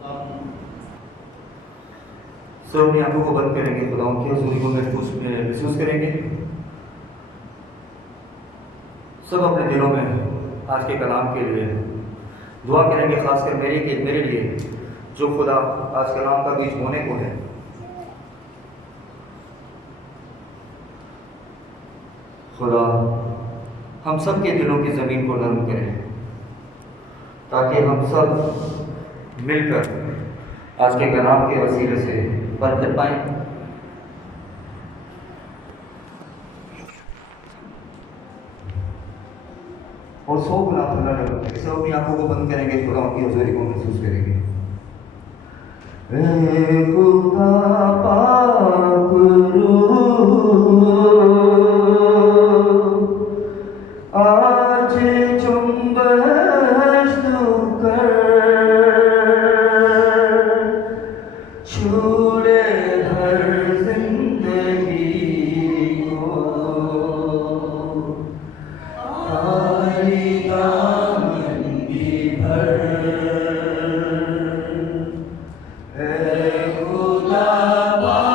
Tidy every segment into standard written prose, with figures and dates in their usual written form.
सब अपनी आंखों को बंद करेंगे, खुदाओं की हज़ूरी को महसूस करेंगे। सब अपने दिलों में आज के कलाम के लिए दुआ करेंगे, खासकर मेरे लिए जो खुदा आज कलाम का बीज बोने को है। खुदा हम सब के दिलों की ज़मीन को नरम करें ताकि हम सब मिलकर आज के कलाम के वसीले से बरकत पाएं। और सौ गुना खुला लगेगा। सब अपनी आंखों को बंद करेंगे, खुदा उनकी हज़ूरी को महसूस करेंगे। खुदा पाक आज चुंबश तू कर, छूले हर जिंदगी को, खाली दामन की भर। खुदा पाक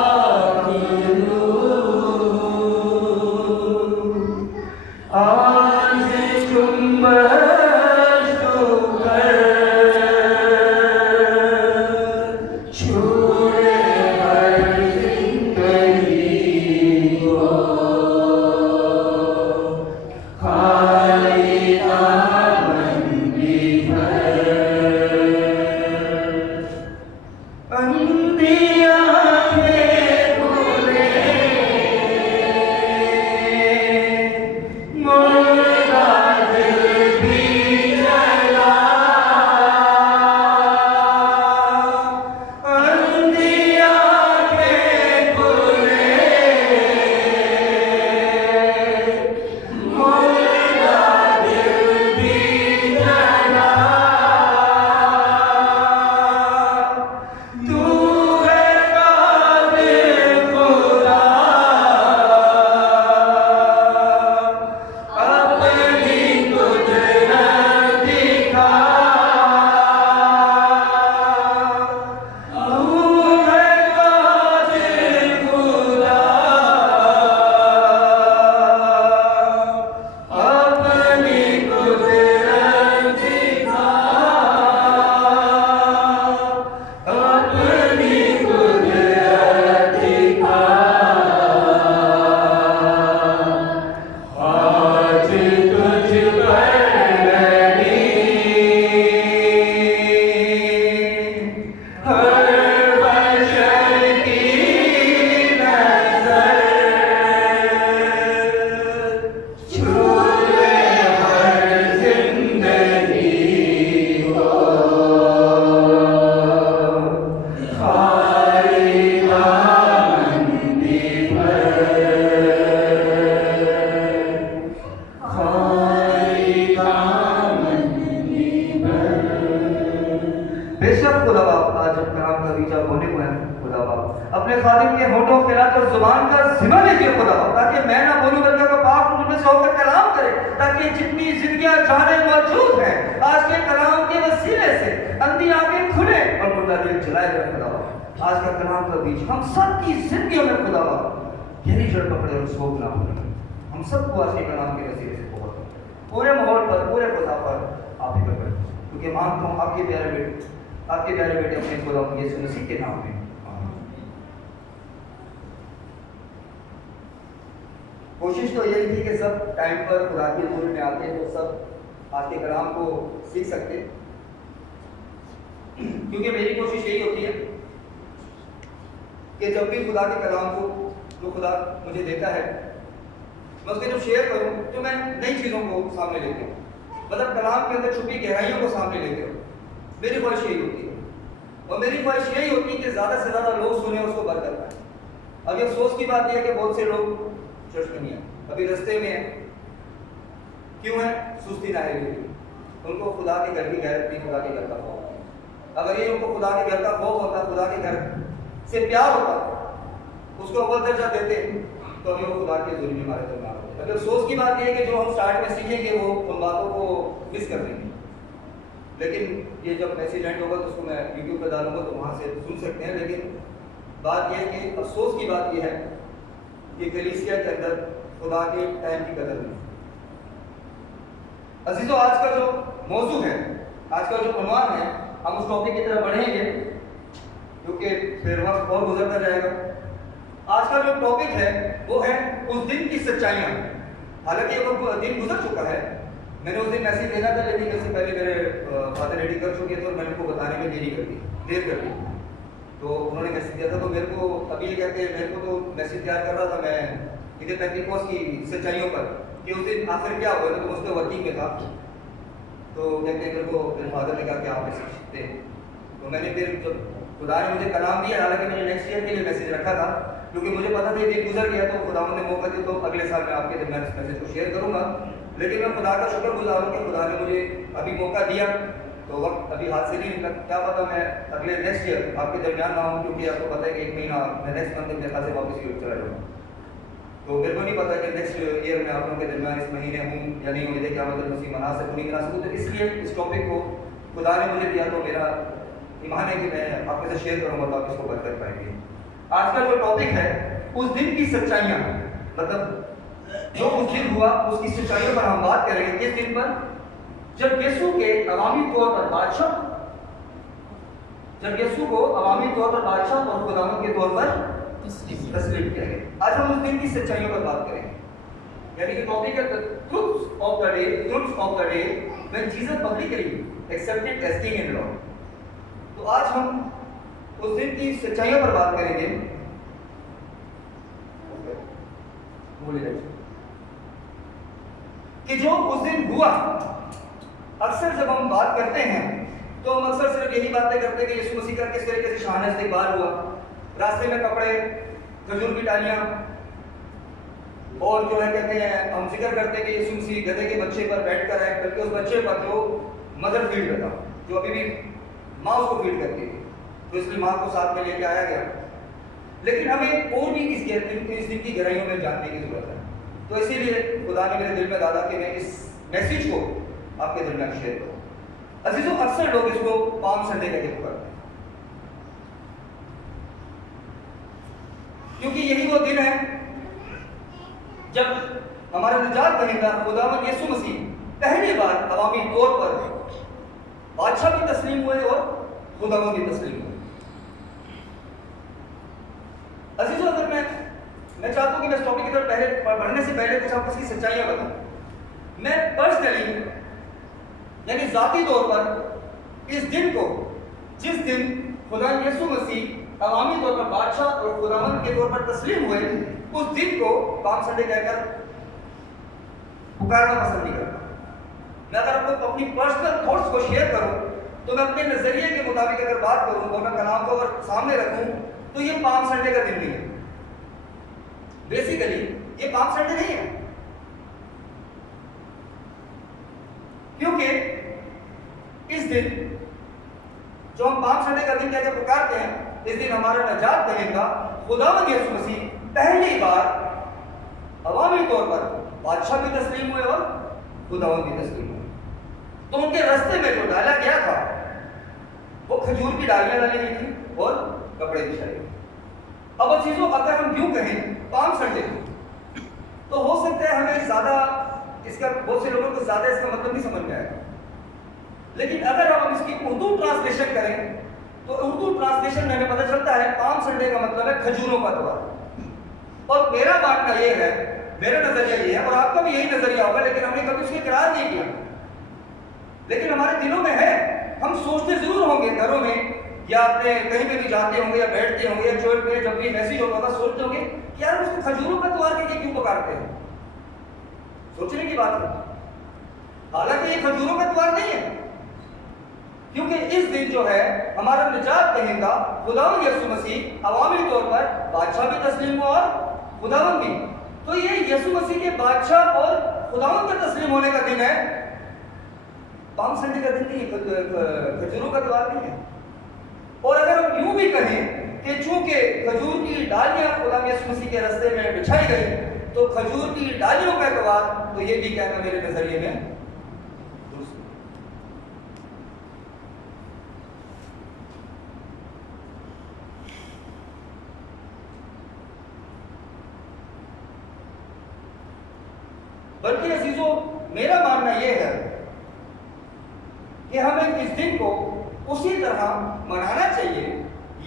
आज चुंबश तू कर, छूले हर जिंदगी को, खाली दामन की भर। अंधिया के खुले मुर्दा दिल भी जला, अंधिया के खुले मुर्दा दिल भी जला। तू है कादिर खुदा, अपनी कुदरत दिखा। तू है कादिर खुदा, अपनी कुदरत दिखा, अपनी कुदरत दिखा। आज तुझ पर लगी हर बशर की नजर, छूले हर जिंदगी को, खाली दामन की भर, खाली दामन की भर। बेशक खुदा बाप आज कलाम का बीजा बोने को है। खुदा बाप अपने खादिम के होठों के खिलाफ और जुबान का जिम्मा लीजिए खुदा बाप, ताकि मैं ना बोलूं बल्कि आपका पाक मुझ में से होकर कलाम करे, ताकि जितनी जिंदगियां जाने मौजूद हैं आज के कलाम के वसीले से अंधी आंखें खुले और मुर्दा दिल जलाए जाए। खुदा बाप आज का कलाम का बीज हम सब की जिंदगियों में खुदा बाप गहरी जड़ पकड़े और सो गुना हो। हम सबको आज के कलाम के वसीले से बहुत पूरे माहौल पर, पूरे खुदा पर आप ही पर करें, क्योंकि मांगता हूँ आपके प्यारे बेटे अपने खुदा यीशु मसीह के नाम में। कोशिश तो यही थी कि सब टाइम पर खुदा की हज़ूरी में आते तो सब आज के कलाम को सीख सकते, क्योंकि मेरी कोशिश यही होती है कि जब भी खुदा के कलाम को जो खुदा मुझे देता है मैं उसके जब शेयर करूं तो मैं नई चीज़ों को सामने लेके आऊँ, मतलब कलाम के अंदर छुपी गहराइयों को सामने लेके आऊँ। मेरी ख्वाहिश यही होती है, और मेरी ख्वाहिश यही होती है कि ज़्यादा से ज़्यादा लोग सुने उसको बरकत पाएं। अब ये अफसोस की बात यह है कि बहुत से लोग चर्च में नहीं है, अभी रास्ते में है। क्यों है? सुस्ती ना है, उनको खुदा के घर की गैरत नहीं, खुदा के घर का खौफ नहीं। अगर ये उनको खुदा के घर का खौफ होता, खुदा के घर से प्यार होता, उसको अव्वल दर्जा देते तो हमें वो खुदा के ज़ुल्म में मारे तो ना होते। अगर अफसोस की बात यह है कि जो हम स्टार्ट में सीखेंगे वो उन बातों को मिस कर देंगे। लेकिन ये जब मैसेज एंड होगा तो उसको मैं यूट्यूब पर डालूंगा तो वहाँ से सुन सकते हैं। लेकिन बात यह है कि अफसोस की बात यह है कि कलीसिया के अंदर खुदा के टाइम की कदर नहीं। अजीजों, आज का जो मौजू है, आज का जो उन्वान है, हम उस टॉपिक की तरफ बढ़ेंगे क्योंकि फिर वक्त और गुजरता जाएगा। आज का जो टॉपिक है वो है उस दिन की सच्चाइयाँ। हालांकि वो दिन गुजर चुका है, मैंने उस दिन मैसेज देना था लेकिन इससे पहले मेरे फादर रेडी कर चुके थे और मैंने उनको बताने में देर कर दी। तो उन्होंने मैसेज दिया था, तो मेरे को अभी ये कहते हैं, मेरे को तो मैसेज तैयार कर रहा था मैं इधर पेंटिकोस्ट की सच्चाइयों पर कि उस दिन आखिर क्या हुआ। तो उसके वर्किंग में था, तो कहते हैं मेरे को मेरे फादर ने कहा कि आप मैसेज दें। तो मैंने फिर जब खुदा ने मुझे कलाम दिया, हालांकि मैंने नेक्स्ट ईयर के लिए मैसेज रखा था क्योंकि मुझे पता था ये दिन गुजर गया, तो खुदा ने मौका दिया तो अगले साल मैं आपके दरमियान इस मैसेज को शेयर करूँगा। लेकिन मैं खुदा का शुक्रगुजार हूँ कि खुदा ने मुझे अभी मौका दिया, तो वक्त अभी हाथ से नहीं निकला। क्या पता मैं अगले नेक्स्ट ईयर आपके दरमियान ना हूँ, क्योंकि आपको पता है कि 1 महीना मैं नेक्स्ट मंथ मेरे ख्याल से वापस यूरोप चला जाऊँगा। तो मेरे को नहीं पता कि नेक्स्ट ईयर में आप लोगों के दरमियान इस महीने हूँ या नहीं हूँ, क्या मतलब मसीह मना सकूँ नहीं मना सकूँ। तो इसलिए इस टॉपिक को खुदा ने मुझे दिया, तो मेरा ईमान है कि मैं आपके साथ शेयर करूँगा तो आप इसको बंद कर पाएंगे। आज का जो टॉपिक है उस दिन की सच्चाइयाँ, मतलब जो उस दिन हुआ उसकी सच्चाइयों पर हम बात करेंगे। किस दिन पर? जब यीशु के अवामी तौर पर बादशाह, जब यीशु को अवामी तौर पर बादशाह और खुदावंद के तौर पर तस्लीम किया गया। आज हम उस दिन की सच्चाइयों पर बात करेंगे, यानी कि टॉपिक है truths of the day when Jesus publicly accepted as king in law. तो आज हम उस दिन की सच्चाइयों पर बात करेंगे। कि जो उस दिन हुआ, अक्सर जब हम बात करते हैं तो हम अक्सर सिर्फ यही बातें करते हैं कि यीशु मसीह का किस तरीके से शान इस्तेकबाल हुआ, रास्ते में कपड़े, खजूर की डालियां, और जो है कहते हैं हम जिक्र करते हैं कि यीशु मसीह गधे के बच्चे पर बैठ कर है, बल्कि उस बच्चे पर जो मदर फीड करता, जो अभी भी माँ उसको फीड करती थी, तो इसलिए माँ को साथ में लेके आया गया। लेकिन हमें और भी इस दिन की गहराइयों में जानने की जरूरत है। तो इसीलिए खुदा ने मेरे दिल में डाला कि मैं इस मैसेज को आपके दरमियान शेयर करूं। अजीजों, अक्सर लोग इसको पाम संडे कहते पुकारते हैं, क्योंकि यही वो दिन है जब हमारा निजात दहिंदा खुदावंद यीशु मसीह पहली बार अवामी तौर पर बादशाह भी तस्लीम हुए और खुदावंद भी तस्लीम हुए। अजीजों, अगर मैं चाहता हूं कि मैं इस टॉपिक की तरफ पहले बढ़ने से पहले कुछ आपको इसकी सच्चाइयां बताऊं। मैं पर्सनली यानी जाती तौर पर इस दिन को, जिस दिन खुदा यीशु मसीह अवामी तौर पर बादशाह और खुदावंद के तौर पर तस्लीम हुए, उस दिन को पाम संडे कहकर पुकारना पसंद नहीं करता। मैं अगर आपको अपनी पर्सनल थॉट्स को शेयर करूं तो मैं अपने नजरिए के मुताबिक अगर बात करूं और मैं कलाम को अगर सामने रखूं तो ये पाम संडे का दिन नहीं है। बेसिकली ये पाम संडे नहीं है, क्योंकि इस दिन जो हम पाम संडे का दिन कहकर पुकारते हैं, इस दिन हमारा निजात दहिंदा खुदावंद यीशु मसीह पहली बार अवामी तौर पर बादशाह भी तस्लीम हुए और खुदावंद भी तस्लीम हुए। तो उनके रास्ते में जो डाला गया था वो खजूर की डालियां डाली गई थी और कपड़े बिछाए गए। अब चीजों अगर हम यूं कहें पाम संडे, तो हो सकता है हमें ज्यादा इसका, बहुत से लोगों को ज्यादा इसका मतलब नहीं समझ में आएगा। लेकिन अगर हम इसकी उर्दू ट्रांसलेशन करें तो उर्दू ट्रांसलेशन में हमें पता चलता है पाम संडे का मतलब है खजूरों का त्योहार। और मेरा मानना यह है, मेरा नजरिया ये है, और आपका भी यही नजरिया होगा, लेकिन हमने कभी उसकी इकरार नहीं किया, लेकिन हमारे दिलों में है। हम सोचते जरूर होंगे घरों में या अपने कहीं पे भी जाते होंगे या बैठते होंगे या चोट पे जब भी मैसेज होता था, सोचते होंगे कि यार उसको खजूरों का त्योहार के क्यों पुकारते हैं। सोचने की बात है, हालांकि ये खजूरों का त्योहार नहीं है, क्योंकि इस दिन जो है हमारा निजात दहिंदा खुदावंद यीशु मसीह अवामी तौर पर बादशाह भी तस्लीम हुआ और खुदावंद भी। तो ये यीशु मसीह के बादशाह और खुदावंद का तस्लीम होने का दिन है, पाम संडे का दिन नहीं है, खजूरों का त्योहार नहीं है। और अगर हम यूं भी कहें कि चूंकि खजूर की डालियां खुदा यीशु मसीह के रास्ते में बिछाई गई, तो खजूर की डालियों का त्योहार, तो ये भी कहना मेरे नजरिए में बल्कि अजीजों, मेरा मानना यह है कि हमें इस दिन को उसी तरह मनाना चाहिए,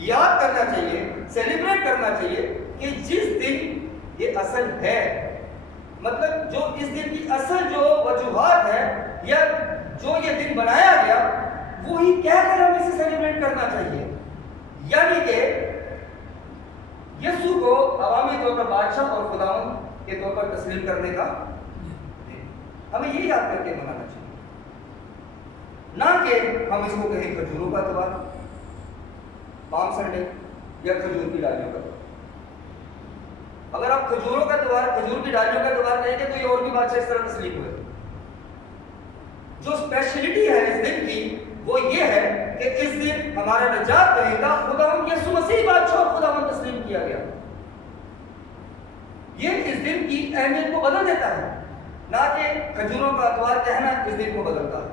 याद करना चाहिए, सेलिब्रेट करना चाहिए कि जिस दिन ये असल है, मतलब जो इस दिन की असल जो वजूहात है या जो ये दिन बनाया गया, वो ही कहकर हमें इसे सेलिब्रेट करना चाहिए। यानी कि यीशु को अवामी तौर पर बादशाह और खुदावंद के तौर पर तस्लीम करने का हमें ये याद करके मनाना चाहिए, ना कि हम इसको कहें खजूरों का त्योहार, पाम संडे या खजूर की डालियों का त्योहार। अगर आप खजूरों का त्योहार, खजूर की डालियों का त्योहार कहेंगे तो ये और भी बात से इस तरह तस्लीम हुए। जो स्पेशलिटी है इस दिन की वो ये है कि इस दिन हमारा निजात दहिंदा खुदावंद यीशु मसीह बादशाह और खुदावंद तस्लीम किया गया। ये इस दिन की अहमियत को बदल देता है, ना कि खजूरों का त्योहार कहना इस दिन को बदलता है।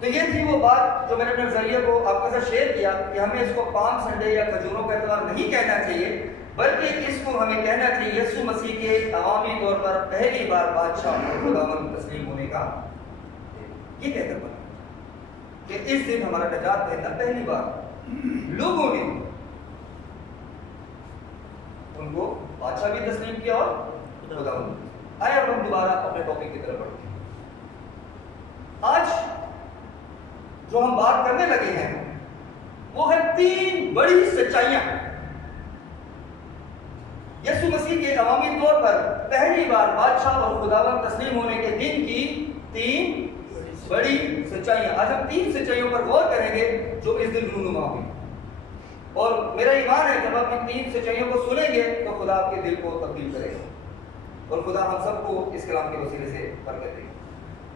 तो ये थी वो बात जो मैंने अपने नजरिए को आपके साथ शेयर किया कि हमें इसको पाम संडे या खजूरों का त्योहार नहीं कहना चाहिए, बल्कि इसको हमें कहना चाहिए यीशु मसीह के अवामी तौर पर पहली बार बादशाह और खुदावंद तस्लीम होने का, ये कहकर बना कि इस दिन हमारा निजात दहिंदा पहली बार लोगों ने उनको बादशाह भी तस्लीम किया और खुदावंद। आइए अब हम दोबारा अपने टॉपिक की तरफ बढ़ते हैं। आज जो हम बात करने लगे हैं वो है 3 बड़ी सच्चाइयां। यीशु मसीह के अवामी तौर पर पहली बार बादशाह और खुदावंद तस्लीम होने के दिन की 3 बड़ी सच्चाइयां। आज हम 3 सच्चाइयों पर गौर करेंगे जो इस दिन रूनुमा हुई, और मेरा ईमान है जब आप इन 3 सच्चाइयों को सुनेंगे तो खुदा आपके दिल को तब्दील करेगा और खुदा हम सबको इस कलाम के वसीले से बरकत देगा।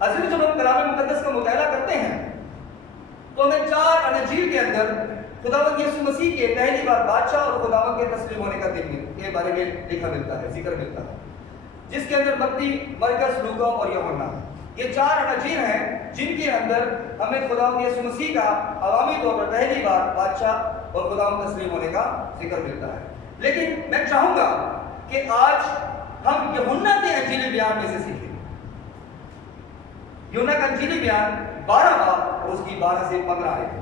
अजीज, जब हम कलाम मुकद्दस का मुताला करते हैं तो हमें 4 अनजील के अंदर खुदावंद यीशु मसीह के पहली बार बादशाह और खुदावंद के तस्लीम होने का दिन के बारे में लिखा मिलता है, जिक्र मिलता है, जिसके अंदर मत्ती, मरकस, लूका और यूहन्ना, ये 4 अनजील हैं जिनके अंदर हमें खुदावंद यीशु मसीह का अवामी तौर पर पहली बार बादशाह और खुदावंद तस्लीम होने का जिक्र मिलता है। लेकिन मैं चाहूंगा कि आज हम यूहन्ना के अंजीली बयान में से सीखें। यूहन्ना का अंजीली बयान 12 बाब और उसकी 12 से 15 आयत।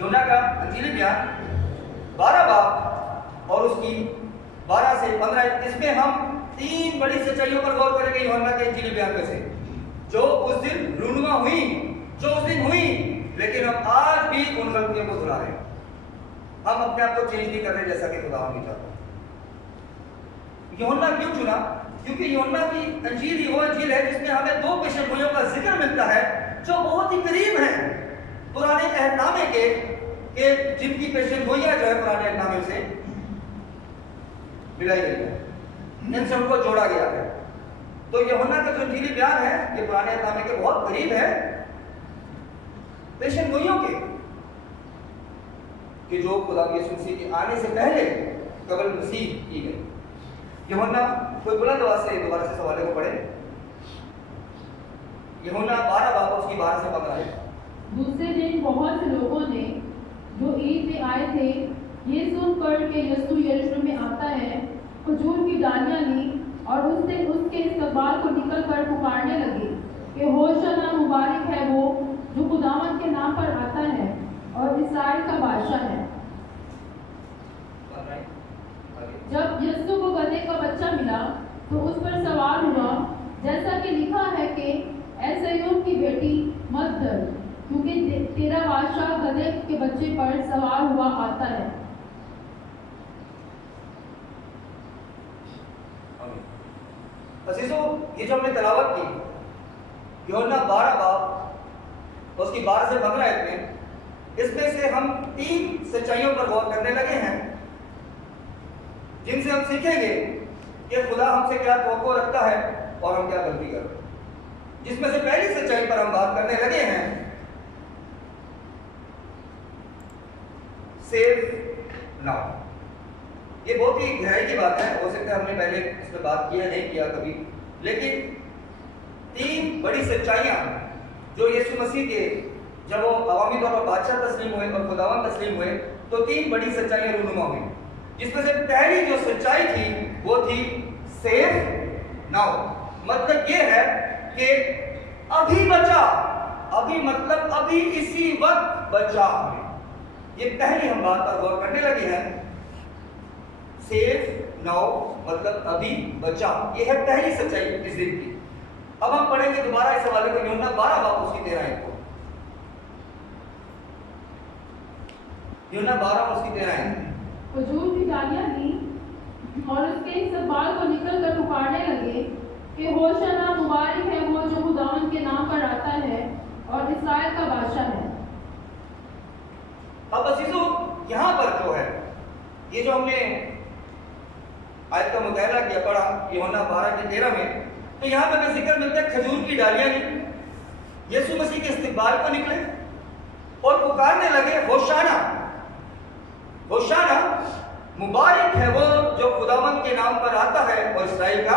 यूहन्ना का अंजीली बयान 12 बाब और उसकी 12 से 15 आयत। इसमें हम 3 बड़ी सच्चाइयों पर गौर करेंगे यूहन्ना के अंजीली बयान में से, जो उस दिन रूनुमा हुई, जो उस दिन हुई, लेकिन हम आज भी उन गलतियों को दोहरा रहे हैं। हम अपने आप को चेंज नहीं कर रहे जैसा कि खुदा नहीं चाहता। यूहन्ना क्यों चुना? क्योंकि यूहन्ना की अंजील वो अंजील है जिसमें हमें 2 पेशेनगोइयों का जिक्र मिलता है जो बहुत ही करीब हैं पुराने अहदनामे के, जिनकी पेशेनगोइयां जो है पुराने अहदनामे से मिलाई गई है, इनसे उनको जोड़ा गया है। तो यूहन्ना का जो अंजीली बयान है ये पुराने अहदनामे के बहुत करीब है पेशेनगोइयों के, कि जो खुदा यीशु मसीह के आने से पहले कबल मसीह की गई। यूहन्ना, कोई बुलंद आवाज से दोबारा से सवाल को पढ़े। यूहन्ना 12 बाब उसकी 12 से 15 है। दूसरे दिन बहुत से लोगों ने जो ईद में आए थे ये सुनकर के यीशु यरूशलेम में आता है, खजूर की डालियां ली और उससे उसके इस्तकबाल को निकल कर पुकारने लगे कि होशाना, मुबारक है वो जो खुदावंद के नाम पर आता है और इस्राएल का बादशाह है। जब यीशु को गधे का बच्चा मिला तो उस पर सवार हुआ, जैसा कि लिखा है कि ऐ सिय्योन की बेटी मत डर, क्योंकि तेरा बादशाह गधे के बच्चे पर सवार हुआ आता है। अजीजों, ये जो हमने तिलावत की यूहन्ना 12 बाब उसकी 12 से 15 आयत में, इसमें से हम 3 सच्चाइयों पर गौर करने लगे हैं जिनसे हम सीखेंगे कि खुदा हमसे क्या तवक्को रखता है और हम क्या गलती कर रहे हैं। जिसमें से पहली सच्चाई पर हम बात करने लगे हैं सेव नाउ। ये बहुत ही गहराई की बात है, हो सकता है हमने पहले इस पर बात किया नहीं किया कभी, लेकिन 3 बड़ी सच्चाइयां जो यीशु मसीह के जब वो अवामी तौर पर बादशाह तस्लीम हुए और खुदावंद तस्लीम हुए तो 3 बड़ी सच्चाइयां रूनुमा हुई। जिसमें से पहली जो सच्चाई थी वो थी सेव नाउ मतलब ये है कि अभी बचा, अभी मतलब अभी इसी वक्त बचा। ये पहली हम बात पर गौर करने लगे हैं। सेव नाउ मतलब अभी बचा, ये है पहली सच्चाई इस दिन की। अब हम पढ़ेंगे दोबारा इस हवाले को, यूहन्ना 12 बाब उसकी 13 को, यूहन्ना 12 उसकी 13। खजूर की डालियां दी और उसके इस्तकबाल को निकल कर पुकारने लगे कि होशाना, मुबारक है वो जो खुदावंद के नाम पर आता है और इस्राएल का बादशाह है। अब अजीजों, यहाँ पर जो है ये जो हमने आयत का मुताला किया, पढ़ा यूहन्ना 12 के 13 में, तो यहाँ पे हमें जिक्र मिलता है खजूर की डालियां ली, यीशु मसीह के इस्तकबाल को निकले और पुकारने लगे होशाना, होशाना, मुबारक है वो जो खुदावंद के नाम पर आता है और इस्राएल का।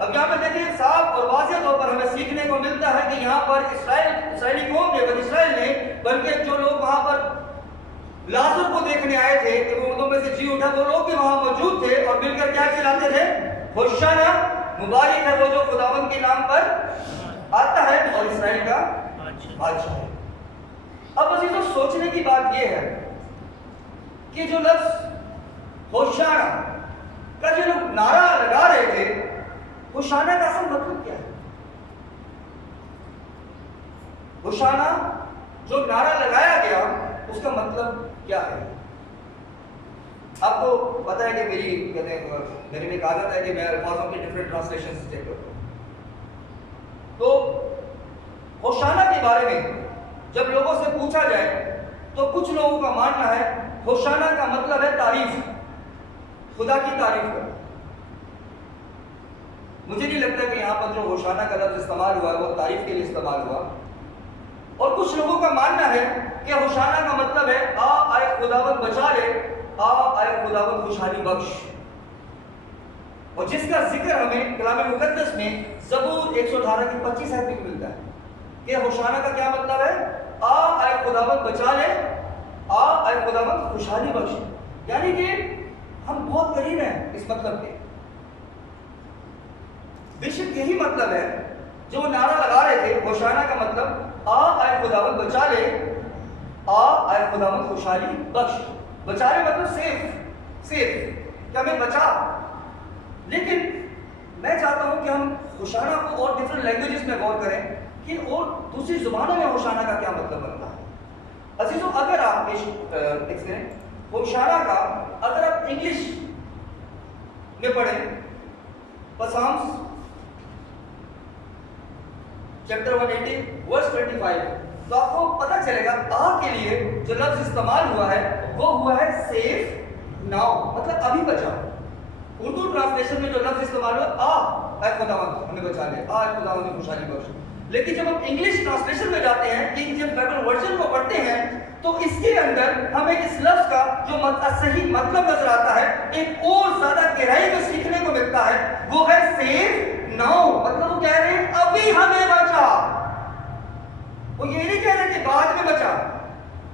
अब यहाँ पे देखिए साफ और वाज़ेह तौर पर हमें सीखने को मिलता है कि यहाँ पर इस्राएली कौम ने, बनी इस्राएल ने, बल्कि जो लोग वहाँ पर लाजर को देखने आए थे कि वो उनमें से जी उठा, वो लोग भी वहाँ मौजूद थे और मिलकर क्या चिल्लाते थे? होशाना, मुबारक है वो जो खुदावंद के नाम पर आता है और इस्राएल का बादशाह है। अब अजीजों, सोचने की बात यह है कि जो लफ्ज होशाना का जो लोग नारा लगा रहे थे, होशाना का असल मतलब क्या है? होशाना जो नारा लगाया गया उसका मतलब क्या है? आपको पता है कि मेरी में एक आदत है कि मैं अल्फाजों के डिफरेंट ट्रांसलेशन चेक करता हूं। तो होशाना के बारे में जब लोगों से पूछा जाए तो कुछ लोगों का मानना है होशाना का मतलब है तारीफ, खुदा की तारीफ करना। मुझे नहीं लगता कि यहाँ पर जो होशाना का लफ्ज इस्तेमाल हुआ वो तारीफ के लिए इस्तेमाल हुआ। और कुछ लोगों का मानना है कि होशाना का मतलब है आ आए खुदावंद बचा ले, आ आए खुदावंद खुशहाली बख्श। और जिसका जिक्र हमें कलाम मुकद्दस में ज़बूर 118 की 25 आयत में मिलता है कि होशाना का क्या मतलब है? आ आए खुदावंद बचा ले, आ आए खुदावंद खुशहाली बख्श। यानी कि हम बहुत करीब हैं इस मतलब के। बेशक यही मतलब है जो नारा लगा रहे थे। होशाना का मतलब आ आए खुदावंद बचा ले, आ आए खुदावंद खुशहाली बख्श। बचा ले मतलब सेफ, सेफ कि हमें बचा। लेकिन मैं चाहता हूं कि हम होशाना को और डिफरेंट लैंग्वेजेस में गौर करें कि और दूसरी जुबानों में होशाना का क्या मतलब बनता है। अजीजों, अगर आप होशाना का अगर आप इंग्लिश में पढ़ें, पसाम्स चैप्टर 180 वर्स 25, तो आपको पता चलेगा आ के लिए जो लफ्ज इस्तेमाल हुआ है वो हुआ है सेफ नाउ, मतलब अभी बचा। उर्दू ट्रांसलेशन में जो लफ्ज इस्तेमाल हुआ आ खुदावंद हमें बचा ले, आ खुदावंद ने खुशहाली बख्श। लेकिन जब हम इंग्लिश ट्रांसलेशन में जाते हैं, किंग जेम्स बाइबल वर्जन को पढ़ते हैं, तो इसके अंदर हमें इस लफ्ज का जो सही मतलब नजर आता है, एक और ज्यादा गहराई में सीखने को मिलता है। वो है सेफ नाउ, मतलब वो कह रहे हैं अभी हमें बचा। वो ये नहीं कह रहे कि बाद में बचा,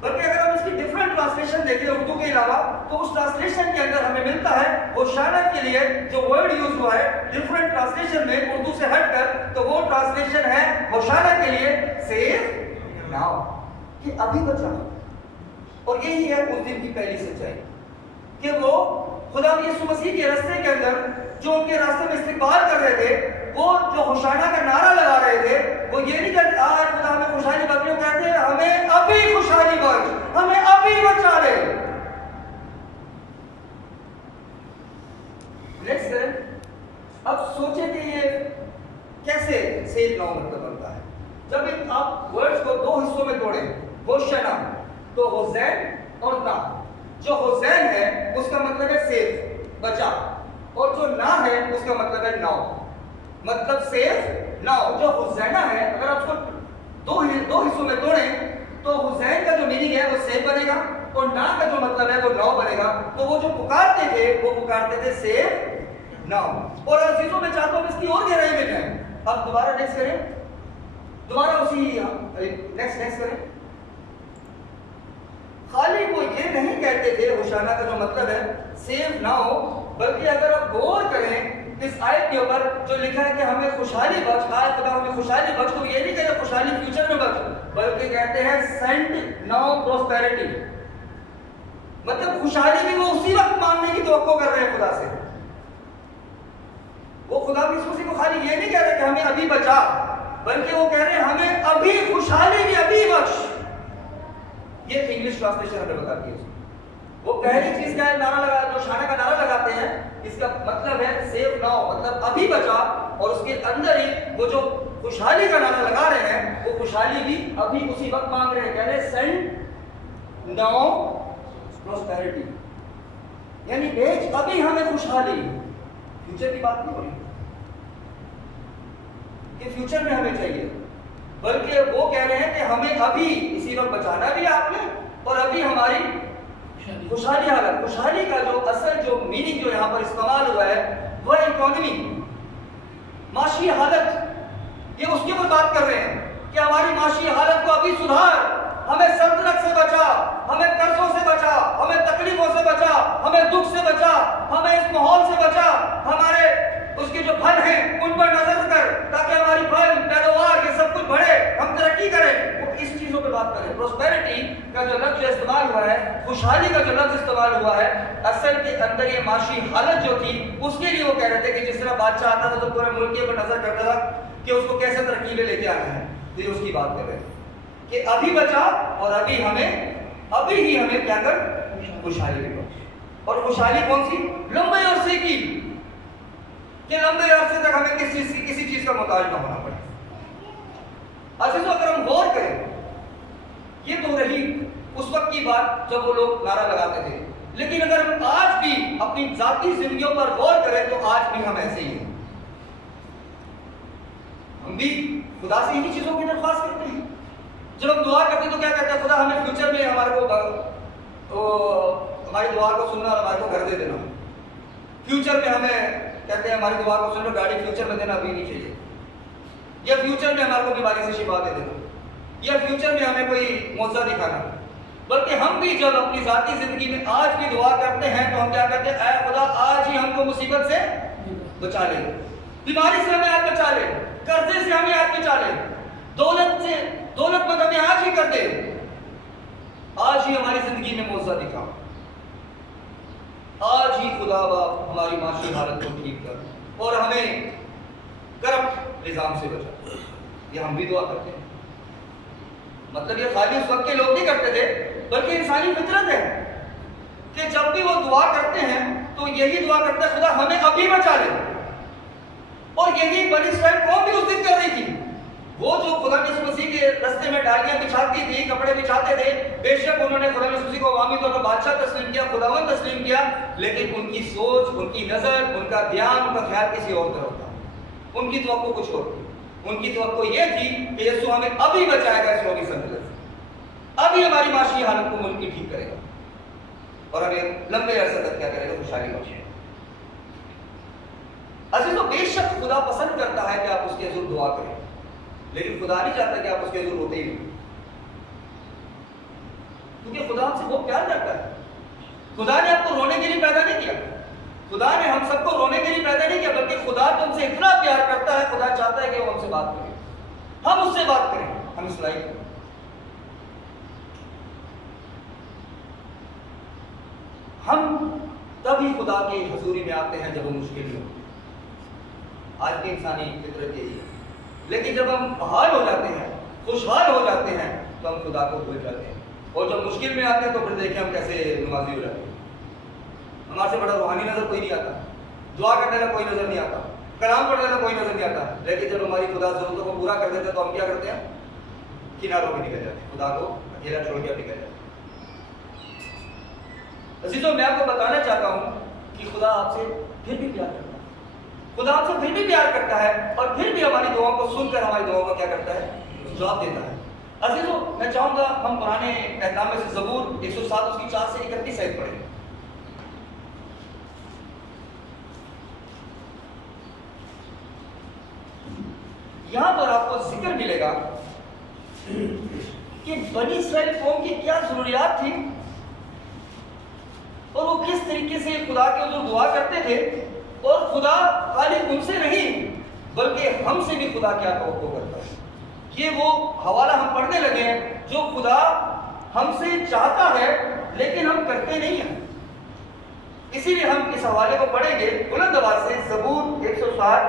बल्कि अगर हम इसकी डिफरेंट ट्रांसलेशन देखें उर्दू के अलावा, तो उस ट्रांसलेशन के अंदर हमें मिलता है होशाना के लिए जो वर्ड यूज हुआ है डिफरेंट ट्रांसलेशन में उर्दू से हटकर, तो वो ट्रांसलेशन है होशाना के लिए सेफ नाउ, कि अभी बचा। और यही है उस दिन की पहली सच्चाई कि वो खुदा यीशु मसीह के रास्ते के अंदर जो उनके रास्ते में इस्तकबाल कर रहे थे, वो जो होशाना का नारा लगा रहे थे, वो ये नहीं कहते आ खुदा हमें खुशहाली बख्श, वो कहते हैं हमें अभी खुशहाली बख्श, हमें अभी बचा ले। नेक्स्ट करें। अब सोचें कि ये कैसे सेफ नाउ मतलब बनता है। जब एक आप वर्ड्स को दो हिस्सों में तोड़ें, होशाना तो होसैन और ना। जो होसैन है उसका मतलब है सेफ, बचा, और जो ना है उसका मतलब है नाउ, मतलब सेफ नाउ। जो हुसैना है अगर आप उसको दो हिस्सों में तोड़ें, तो हुसैन का जो मीनिंग है वो सेफ बनेगा और ना का जो मतलब है वो नाउ बनेगा। तो वो जो पुकारते थे वो पुकारते थे सेफ नाउ। और अजीजों में चाहता हूं इसकी और गहराई में जाएं। अब दोबारा नेक्स्ट करें, दोबारा उसी नेक्स्ट करें। खाली वो ये नहीं कहते थे होशाना का जो मतलब है सेफ नाउ, बल्कि अगर आप गौर करें इस आयत के ऊपर जो लिखा है कि हमें खुशहाली बख्श, आए खुदा हमें खुशहाली बख्श, तो ये नहीं कहते खुशहाली फ्यूचर में बख्श, बल्कि कहते हैं सेंड नाउ प्रोस्पेरिटी। मतलब खुशहाली भी वो उसी वक्त मांगने की तवक्को कर रहे हैं खुदा से। वो खुदा भी इस को खाली ये नहीं कह रहे कि हमें अभी बचा, बल्कि वो कह रहे हैं हमें अभी खुशहाली भी अभी बख्श। ये इंग्लिश ट्रांसलेशन हमें बताती है। वो पहली चीज का नारा लगा, जो शाना का नारा लगाते हैं, इसका मतलब है सेव नाउ, मतलब अभी बचा, और उसके अंदर ही वो जो खुशहाली का नारा लगा रहे हैं, वो खुशहाली भी अभी उसी वक्त मांग रहे हैं। कह रहे सेंड नाउ प्रोस्पेरिटी, यानी भेज अभी हमें खुशहाली। फ्यूचर की बात नहीं हो रही कि फ्यूचर में हमें चाहिए, बल्कि वो कह रहे हैं कि हमें अभी इसी वक्त बचाना भी आपने, और अभी हमारी खुशहाली हालत। खुशहाली का जो असल जो मीनिंग जो यहाँ पर इस्तेमाल हुआ है वह इकोनॉमी, माशी हालत, ये उसके ऊपर बात कर रहे हैं कि हमारी माशी हालत को अभी सुधार, हमें सल्तनत से बचा, हमें कर्जों से बचा, हमें तकलीफों से बचा, हमें दुख से बचा, हमें इस माहौल से बचा, हमारे उसके जो फल हैं उन पर नजर कर, ताकि हमारी फल पैदावार ये सब कुछ बढ़े, हम तरक्की करें। वो इस चीजों पे बात करें। प्रोस्पेरिटी का जो लफ्ज इस्तेमाल हुआ है, खुशहाली का जो लफ्ज इस्तेमाल हुआ है, असल के अंदर ये माशी हालत जो थी उसके लिए वो कह रहे थे कि जिस तरह बादशाह आता था तो पूरे मुल्क के ऊपर नजर करता था कि उसको कैसे तरक्की में लेके आना है, तो ये उसकी बात कर रहे थे कि अभी बचा और अभी ही हमें क्या कर खुशहाली भी बख्श। और खुशहाली कौन सी? लंबे अरसे की, कि लंबे अरसे तक हमें किसी चीज का मोहताज ना होना पड़े। अजीजों, अगर हम गौर करें, ये तो रही उस वक्त की बात जब वो लोग नारा लगाते थे, लेकिन अगर हम आज भी अपनी जाती जिंदगियों पर गौर करें तो आज भी हम ऐसे ही हैं। हम भी खुदा से इन्हीं चीजों की दरख्वास्त करते हैं। जब हम दुआ करते हैं तो क्या कहते हैं? खुदा हमें फ्यूचर में हमारे को तो हमारी दुआ को सुनना और हमारे को घर दे देना। फ्यूचर में हमें कहते हैं हमारी दुआ को सुनो, गाड़ी फ्यूचर में देना अभी नहीं चाहिए, या फ्यूचर में हमारे को बीमारी से शिफा दे देना, या फ्यूचर में हमें कोई मौजा दिखाना। बल्कि हम भी जब अपनी जाती जिंदगी में आज भी दुआ करते हैं तो हम क्या कहते हैं? ऐ खुदा आज ही हमको मुसीबत से बचा ले, बीमारी से हमें आज बचा ले, कर्जे से हमें आज बचा ले, दौलतमंद हमें आज ही कर दे, आज ही हमारी जिंदगी में मौजा दिखा, आज ही खुदा बाप हमारी माशी हालत को ठीक कर और हमें करप्ट निजाम से बचा। ये हम भी दुआ करते हैं। मतलब ये खाली उस वक्त के लोग नहीं करते थे, बल्कि इंसानी फितरत है कि जब भी वो दुआ करते हैं तो यही दुआ करते हैं खुदा हमें अभी बचा ले। और यही बनी इस्राइल कौम भी उस दिन कर रही थी। वो जो खुदा यीशु मसीह के रास्ते में डालियां बिछाती थी, कपड़े बिछाते थे, बेशक उन्होंने खुदा यीशु मसीह को अवामी तौर पर बादशाह तस्लीम किया, खुदावंद तस्लीम किया, लेकिन उनकी सोच, उनकी नजर, उनका ध्यान, उनका ख्याल किसी और तरफ था। उनकी तवक्को कुछ और थी। उनकी तवक्को ये थी कि यीशु हमें अभी बचाएगा इस रोगी संकट से, अभी हमारी माशी हालत को मुल्क की ठीक करेगा और हमें लंबे अरसे तक क्या करेगा? खुशहाली बख्शेगा। अजीजों, बेशक खुदा पसंद करता है कि आप उसके हुजूर दुआ करें, लेकिन खुदा नहीं चाहता कि आप उसके हुजूर रोते ही नहीं, क्योंकि खुदा हमसे बहुत प्यार करता है। खुदा ने आपको रोने के लिए पैदा नहीं किया, खुदा ने हम सबको रोने के लिए पैदा नहीं किया, बल्कि खुदा तुमसे इतना प्यार करता है, खुदा चाहता है कि वो हमसे बात करें, हम उससे बात करें, हम सुनाई करें। हम तभी खुदा की हजूरी में आते हैं जब वो मुश्किल हो। आज की इंसानी फितरत यही है। लेकिन जब हम बहाल हो जाते हैं, खुशहाल हो जाते हैं, तो हम खुदा को भूल जाते हैं, और जब मुश्किल में आते हैं तो फिर देखें हम कैसे नमाजी हो जाते हैं। हमारे से बड़ा रूहानी नजर कोई नहीं आता, दुआ करने का कोई नजर नहीं आता, कलाम पढ़ने का कोई नजर नहीं आता, लेकिन जब हमारी खुदा जरूरतों को पूरा कर देते हैं तो हम क्या करते हैं? किनारों पे निकल जाते हैं, खुदा को अकेला छोड़ के निकल जाते हैं। अजीजों, मैं आपको बताना चाहता हूं कि खुदा आपसे फिर भी प्यार करता है, खुदा आपसे फिर भी प्यार करता है, और फिर भी हमारी दुआओं को सुनकर हमारी दुआओं का क्या करता है? जवाब देता है। अजीजों, मैं चाहूंगा हम पुराने एहकाम से ज़बूर 107 उसकी 4 से 31 आयत पढ़ें। यहां पर आपको जिक्र मिलेगा कि बनी इस्राइल कौम की क्या जरूरियात थी और वो किस तरीके से खुदा के हुजूर दुआ करते थे और खुदा खाली उनसे नहीं बल्कि हमसे भी खुदा क्या तवक्को करता है। ये वो हवाला हम पढ़ने लगे हैं जो खुदा हमसे चाहता है लेकिन हम करते नहीं हैं। इसीलिए हम इस हवाले को पढ़ेंगे बुलंद आवाज से, ज़बूर 160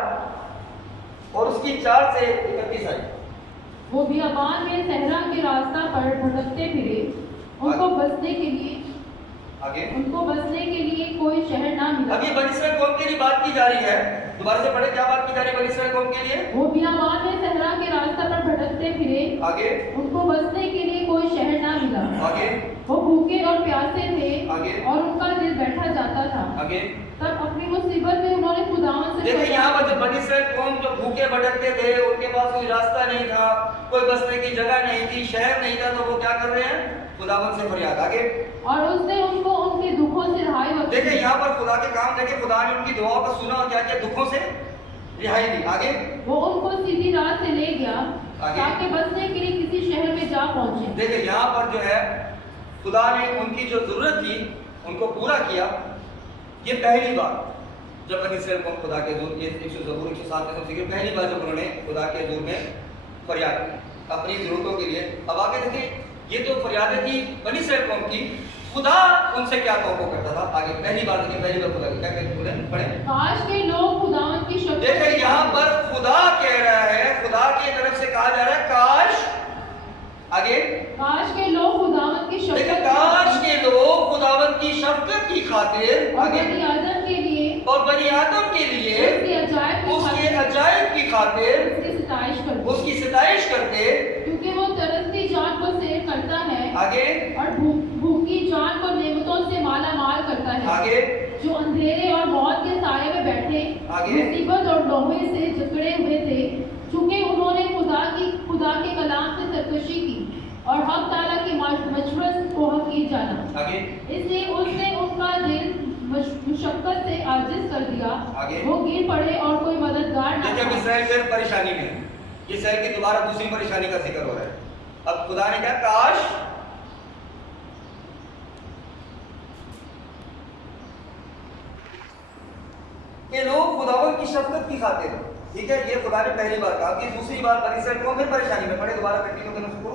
और उसकी 4 से 31 आयत। वो बियाबान में सहरा के रास्ता पर भटकते फिरे, उनको बसने के लिए कोई शहर ना मिला। अब ये बनी इस्राएल कौम के लिए बात की जा रही है। दोबारा से पढ़े, क्या बात की जा रही है बनी इस्राएल कौम के लिए? वो बियाबान में सहरा के रास्ता पर भटकते फिरे, आगे उनको बसने के लिए कोई शहर ना मिला। आगे वो भूखे और प्यासे थे आगे और उनका दिल बैठा जाता था। आगे तब अपनी मुसीबत में उन्होंने खुदावन से देखिए यहाँ पर जब बनी इस्राएल कौम जो भूखे भटकते थे, उनके पास कोई रास्ता नहीं था, कोई बसने की जगह नहीं थी, शहर नहीं था, तो वो क्या कर रहे हैं? खुदावन से फरियाद। आगे और उसने उनको उनके दुखों से रिहाई बख्शी। देखिए यहाँ पर खुदा के काम देखे, खुदा ने उनकी दुआओं को सुना और क्या किया? दुखों से रिहाई दी। आगे वो उनको सीधी राह से ले गया आगे? ताकि बसने के लिए किसी शहर में जा पहुंचे। देखिए यहाँ पर जो है खुदा ने उनकी जो जरूरत थी उनको पूरा किया। ये पहली बार जब बनी इस्राएल कौम खुदा के हुजूर, ये 107 में सबसे पहली बार जब उन्होंने खुदा के हुजूर में फरियाद की अपनी जरूरतों के लिए। अब आगे देखिए, ये तो फरियादें थी बनी इस्राएल कौम की, खुदा उनसे क्या तवक्को करता था। आगे पहली बार देखिए, पहली बार खुदा की क्या कहते हैं, पढ़े। काश के लोग खुदावन की शक्ति। देखिए यहाँ पर खुदा कह रहा है, खुदा की तरफ से कहा जा रहा है काश। आगे काश के लोग खुदावन की देखिए, शक्ति काश के लोग खुदावन की शफ़क़त की खातिर और आगे बनी आदम के लिए और बनी आदम के लिए उसके अजायब की खातिर उसकी सिताइश करते, क्योंकि वो तरसती जान को सैर करता है आगे और भूखी जान को नेमतों से माला माल करता है। आगे जो अंधेरे और मौत के साये में बैठे आगे? मुसीबत और लोहे से जकड़े हुए थे, चूंकि उन्होंने खुदा के कलाम से सरकशी की और हक ताला की मशवरत को हकीर जाना। आगे इसलिए उसने उनका दिल मुशक्कत से आजिज कर दिया। आगे? वो गिर पड़े और कोई मददगार ना देखिए, अब था। इसराइल फिर परेशानी में है। इसराइल की दोबारा दूसरी परेशानी का जिक्र हो रहा है। अब खुदा ने कहा काश ये लोग खुदावन की शफ़क़त की खातिर, ठीक है, ये खुदा ने पहली बार कहा। कि दूसरी बार बनी इस्राइल कौम फिर परेशानी में पड़े। दोबारा कंटिन्यू करें उसको।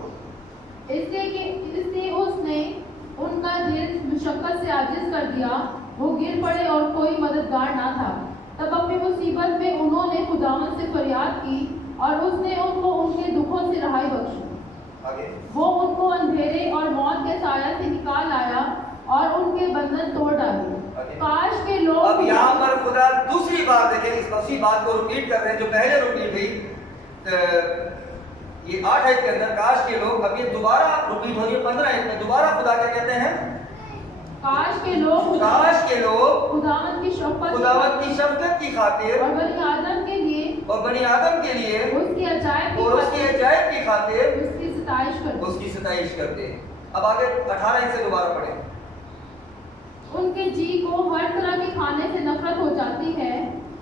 इसलिए उसने उनका दिल मुशक्कत से आजिज कर दिया, वो गिर पड़े और कोई मददगार ना था। तब अपनी मुसीबत में उन्होंने खुदावन से फरियाद की और उसने उनको उनके दुखों से रिहाई बख्शी। आगे वो उनको अंधेरे और मौत के साया से निकाल आया और उनके बंधन तोड़ डाले। काश के लोग अब यहाँ पर खुदा दूसरी बार देखें, इस उसी बात को रिपीट कर रहे हैं जो पहले रिपीट हुई ये 8 आयत के अंदर। काश के लोग, अब ये दोबारा रिपीट हो रही है 15 आयत में। दोबारा खुदा क्या कहते हैं? काश के लोग खुदावन की शफ़क़त की खातिर और बनी आदम के लिए उसकी अजायब की खातिर उसकी सिताइश करते। अब आगे 18 आयत से दोबारा पढ़े। उनके जी को हर तरह के खाने से नफरत हो जाती है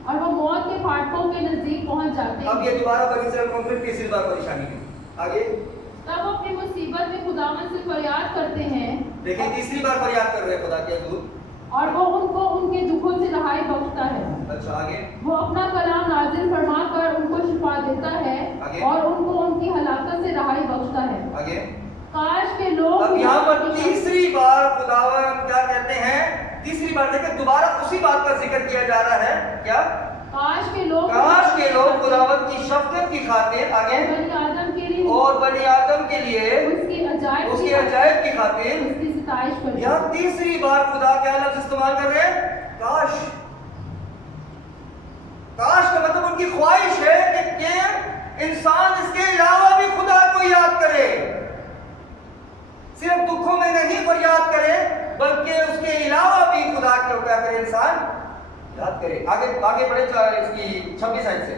और वो मौत के फाटकों के नजदीक पहुंच जाते हैं। अब ये दोबारा बनी इस्राएल कौम फिर तीसरी बार परेशानी में। आगे तब अपनी मुसीबत में खुदावन से फरियाद करते हैं। देखिए, तीसरी बार फरियाद कर रहे हैं खुदा के हुजूर और वो उनको उनके दुखों से रिहाई बख्शता है। अच्छा, आगे वो अपना कलाम नाजिल फरमा कर उनको शिफा देता है आगे? और उनको उनकी हलाकत से रिहाई बख्शता है। आगे काश के लोग अब यहाँ पर तीसरी बार खुदावन क्या कहते हैं? तीसरी बार देखिए, दोबारा उसी बात का जिक्र किया जा रहा है। क्या? काश के लोग खुदावन की शफ़क़त की खातिर आगे बनी आदम के लिए और बनी आदम के लिए उसकी अजायब की खातिर उसकी सिताइश करते हैं। यहाँ तीसरी बार खुदा क्या लफ्ज़ इस्तेमाल कर रहे हैं? काश। काश का मतलब उनकी ख्वाहिश है कि इंसान इसके अलावा भी खुदा को याद करे, सिर्फ दुखों में नहीं फरियाद करे, बल्कि उसके अलावा भी खुदा को क्या करे? इंसान याद करे। आगे बढ़े इसकी 26 आयत से।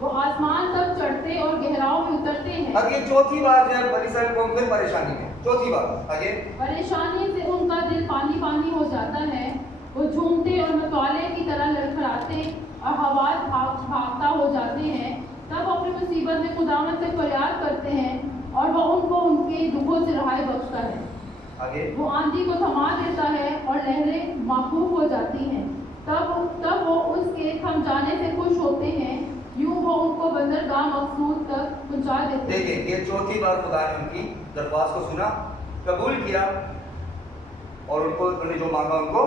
वो आसमान तक चढ़ते और गहराओं में उतरते हैं। अब ये चौथी बार जो है बनी इस्राएल कौम फिर परेशानी में। चौथी बार आगे परेशानी से उनका दिल पानी पानी हो जाता है। वो झूमते और मतवाले की तरह लड़खड़ाते और हवा भागता हो जाते हैं। तब अपनी मुसीबत में खुदावन से फरियाद करते हैं और वह उनको उनके दुखों से रिहाई बख्शता है। आगे वो आंधी को थमा देता है और लहरें माकूफ हो जाती हैं। तब वो उसके थम जाने से खुश होते हैं, यूं वो उनको बंदरगाह मकसूद तक पहुंचा देते हैं। देखिए, ये चौथी बार खुदा ने उनकी दरख्वास्त को सुना, कबूल किया और उन्होंने जो मांगा उनको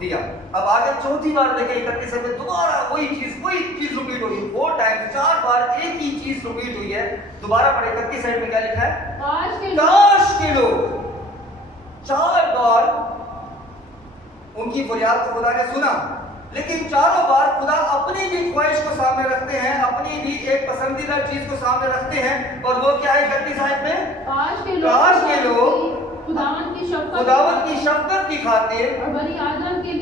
दिया। अब आगे चौथी बार देखें 31 में दोबारा वही चीज रिपीट हुई। 4 टाइम्स, 4 बार एक ही चीज रिपीट हुई है। दोबारा पढ़े 31 में क्या लिखा है? काश के लोग। 4 बार उनकी फरियाद को खुदा ने सुना, लेकिन चारों बार खुदा अपनी भी ख्वाहिश को सामने रखते हैं, अपनी भी एक पसंदीदा चीज को सामने रखते हैं। और वो क्या है 31 आयत में? काश के लोग खुदावंद की शफ़क़त की खातिर और बनी आदम के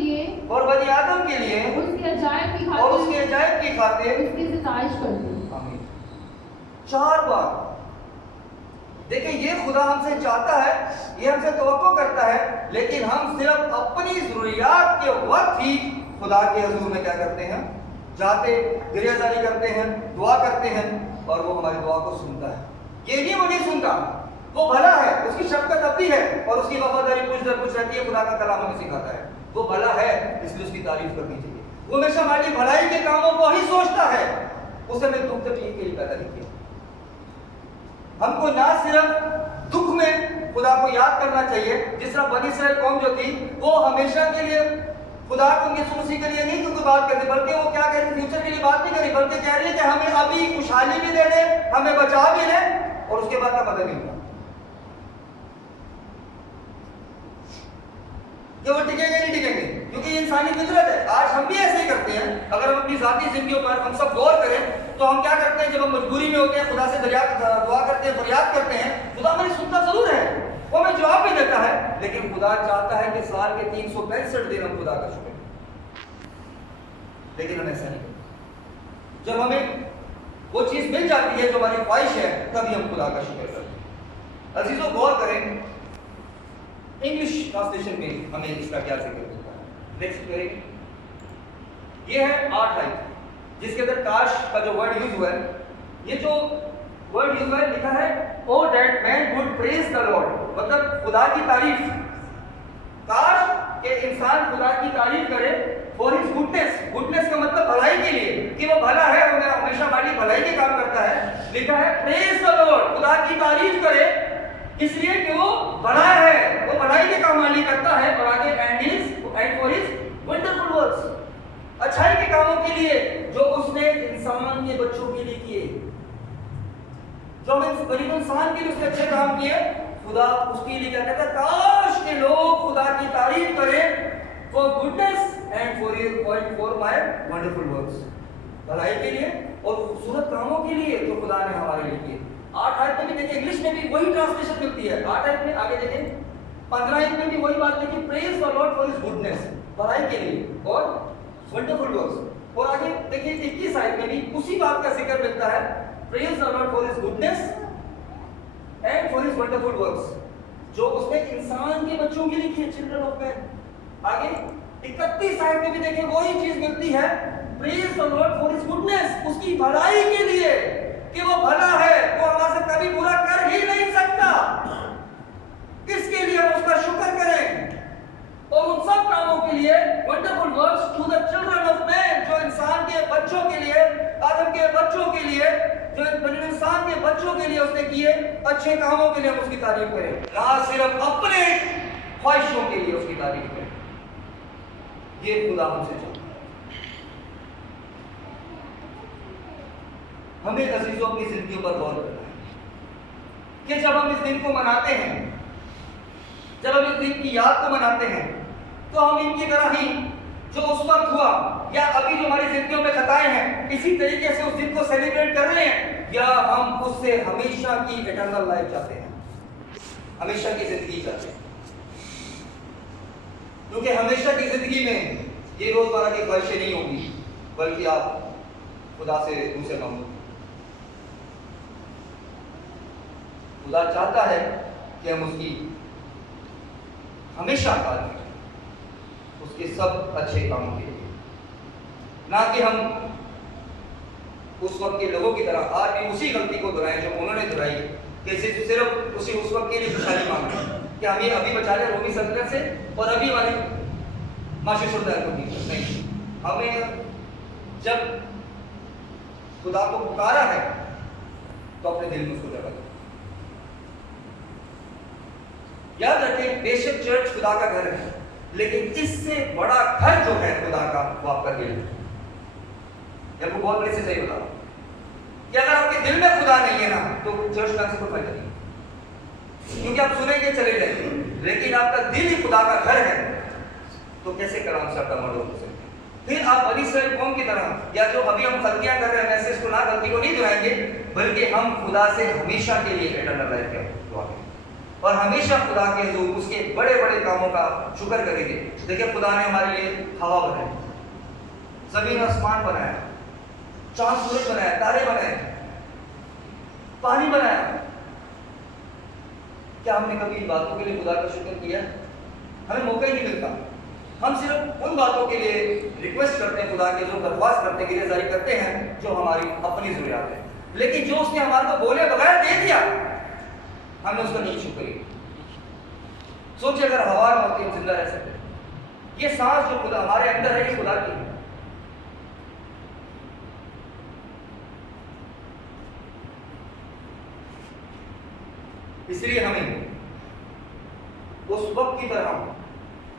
लिए उसके अजायब की खातिर उसकी सिताइश करते। आमीन। 4 बार देखिए, ये खुदा हमसे चाहता है, ये हमसे तवक्को करता है, लेकिन हम सिर्फ अपनी जरूरियात के वक्त ही खुदा के हुजूर में क्या करते हैं? जाते, गिरयाजारी करते हैं, दुआ करते हैं और वो हमारी दुआ को सुनता है। ये नहीं वो नहीं सुनता, वो भला है, उसकी शफ़क़त अपनी है और उसकी वफादारी कुछ दर कुछ रहती है। खुदा का कलाम हमें सिखाता है वो भला है, इसलिए उसकी तारीफ करनी चाहिए। वो हमेशा हमारी भलाई के कामों को ही सोचता है, उसे हमें दुख तकलीफ के लिए पैदा नहीं किया। हमको ना सिर्फ दुख में खुदा को याद करना चाहिए, जिस तरह बनी इस्राएल कौम जो थी वो हमेशा के लिए खुदा को उनकी सुनसी के लिए नहीं क्योंकि बात करती, बल्कि वो क्या कहती, फ्यूचर के लिए बात नहीं करी, बल्कि कह रही है कि हमें अभी खुशहाली भी दे दे, हमें बचा भी ले और उसके बाद का पता नहीं होगा कि वो टिकेंगे नहीं टिकेंगे, क्योंकि इंसानी फितरत है। आज हम भी ऐसे ही करते हैं। अगर हम अपनी जाती जिंदगी पर हम सब गौर करें तो हम क्या करते हैं, जब हम मजबूरी में होते हैं खुदा से दुआ करते हैं, फरियाद करते हैं, खुदा हमें सुनता जरूर है, वो हमें जवाब भी देता है, लेकिन खुदा चाहता है कि साल के 365 दिन हम खुदा का शुक्र करें, लेकिन हम ऐसा नहीं करते। जब हमें वो चीज मिल जाती है जो हमारी ख्वाहिश है, तभी हम खुदा का शुक्र करते हैं। अजीजों, गौर करें, इंग्लिश ट्रांसलेशन में हमें इसका क्या जिक्र होता है। नेक्स्ट करेंगे, ये है 8 आयत, जिसके अंदर काश का जो वर्ड यूज हुआ है, ये जो वर्ड यूज हुआ है, लिखा है O that man would praise the Lord, मतलब खुदा की तारीफ। काश के इंसान खुदा की तारीफ करे फॉर हिज गुडनेस। गुडनेस का मतलब भलाई के लिए, कि वो भला है, वो हमेशा हमारी भलाई के काम करता है। लिखा है प्रेज द लॉर्ड, खुदा की तारीफ करे, इसलिए कि वो भला है, वो भलाई के काम वाली करता है। और आगे and for his wonderful works, अच्छाई के कामों के लिए जो उसने इंसान के बच्चों के लिए किए, जो हमें गरीब इंसान के लिए उसने अच्छे काम किए, खुदा उसके लिए क्या कहता है? काश के लोग खुदा की तारीफ करें for goodness and for my wonderful works, भलाई के लिए और खूबसूरत कामों के लिए जो खुदा ने हमारे लिए किए। 8 आयत में भी देखिए, इंग्लिश में भी वही ट्रांसलेशन मिलती है। 8 आयत में आगे देखें, 15 आयत में भी वही बात लिखी, praise the Lord for his goodness, भलाई के लिए और वंडरफुल वर्क्स। और आगे देखिए 21 आयत में भी उसी बात का जिक्र मिलता है, praise the Lord for his goodness and for his wonderful works, जो उसने इंसान के बच्चों के लिए किए, चिल्ड्रन ऑफ मैन। आगे 31 आयत में भी देखिए वही चीज मिलती है, praise the Lord for his goodness, उसकी भलाई के लिए, कि वो भला है, वो हमारे से कभी बुरा कर ही नहीं सकता, इसके लिए हम उसका शुक्र करें। और उन सब कामों के लिए wonderful works to the children of man, जो इंसान के बच्चों के लिए, आदम के बच्चों के लिए, जो इंसान के बच्चों के लिए उसने किए अच्छे कामों के लिए हम उसकी तारीफ करें, ना सिर्फ अपने ख्वाहिशों के लिए उसकी तारीफ करें। ये खुदा हमसे चाहता है। हमें अजीजों अपनी जिंदगी पर गौर करना है कि जब हम इस दिन को मनाते हैं, जब हम इस दिन की याद को मनाते हैं, तो हम इनकी तरह ही जो उस वक्त हुआ या अभी जो हमारी जिंदगियों में खताएं हैं, इसी तरीके से उस दिन को सेलिब्रेट कर रहे हैं, या हम उससे हमेशा की इटर्नल लाइफ चाहते हैं, हमेशा की जिंदगी चाहते हैं। क्योंकि हमेशा की जिंदगी में ये रोजमर्रा की ख्वाहिशें नहीं होंगी, बल्कि आप खुदा से दूसरे मांगो। खुदा चाहता है कि हम उसकी हमेशा तारीफ करें, उसके सब अच्छे कामों के लिए, ना कि हम उस वक्त के लोगों की तरह आज भी उसी गलती को दोहराएं जो उन्होंने दोहराई, कि सिर्फ उसी उस वक्त के लिए खुशहाली मांगते हैं कि हमें अभी बचा ले रोमी सल्तनत से और अभी हमारी माशी सुल्तान को नहीं। हमें जब खुदा को पुकारा है तो अपने दिल में उसको जगह दो। याद रखें, बेशक चर्च खुदा का घर है, लेकिन इससे बड़ा घर जो है खुदा का, वो आपका दिल है। आपको बहुत बड़े से सही बताओ कि अगर आपके दिल में खुदा नहीं है ना, तो चर्च का से कोई फायदा नहीं, क्योंकि आप सुनेंगे चले जाएंगे, लेकिन आपका दिल ही खुदा का घर है, तो कैसे कलाम से आपका मर्द हो सकते? फिर आप बनी इस्राएल कौम की तरह, या जो अभी हम गलतियां कर रहे हैं, मैसेज को ना गलती को नहीं दोहराएंगे, बल्कि हम खुदा से हमेशा के लिए इटर्नल लाइफ का दुआ करें और हमेशा खुदा के हुजूर उसके बड़े बड़े कामों का शुक्र करेंगे। देखिए, खुदा ने हमारे लिए हवा बनाई, जमीन आसमान बनाया, चांद सूरज बनाया, तारे बनाए, पानी बनाया। क्या हमने कभी इन बातों के लिए खुदा का शुक्र किया? हमें मौका ही नहीं मिलता। हम सिर्फ उन बातों के लिए रिक्वेस्ट करते हैं खुदा के, जो दरख्वास्त करते हैं, जारी करते हैं, जो हमारी अपनी जरूरियात है, लेकिन जो उसने हमारे को बोले बगैर दे दिया, हमने उसका नहीं शुक्र किया। सोचिए, अगर हवा न होती हम जिंदा रह सकते। ये सांस जो खुदा हमारे अंदर है, ये खुदा की है। इसलिए हमें उस वक्त की तरह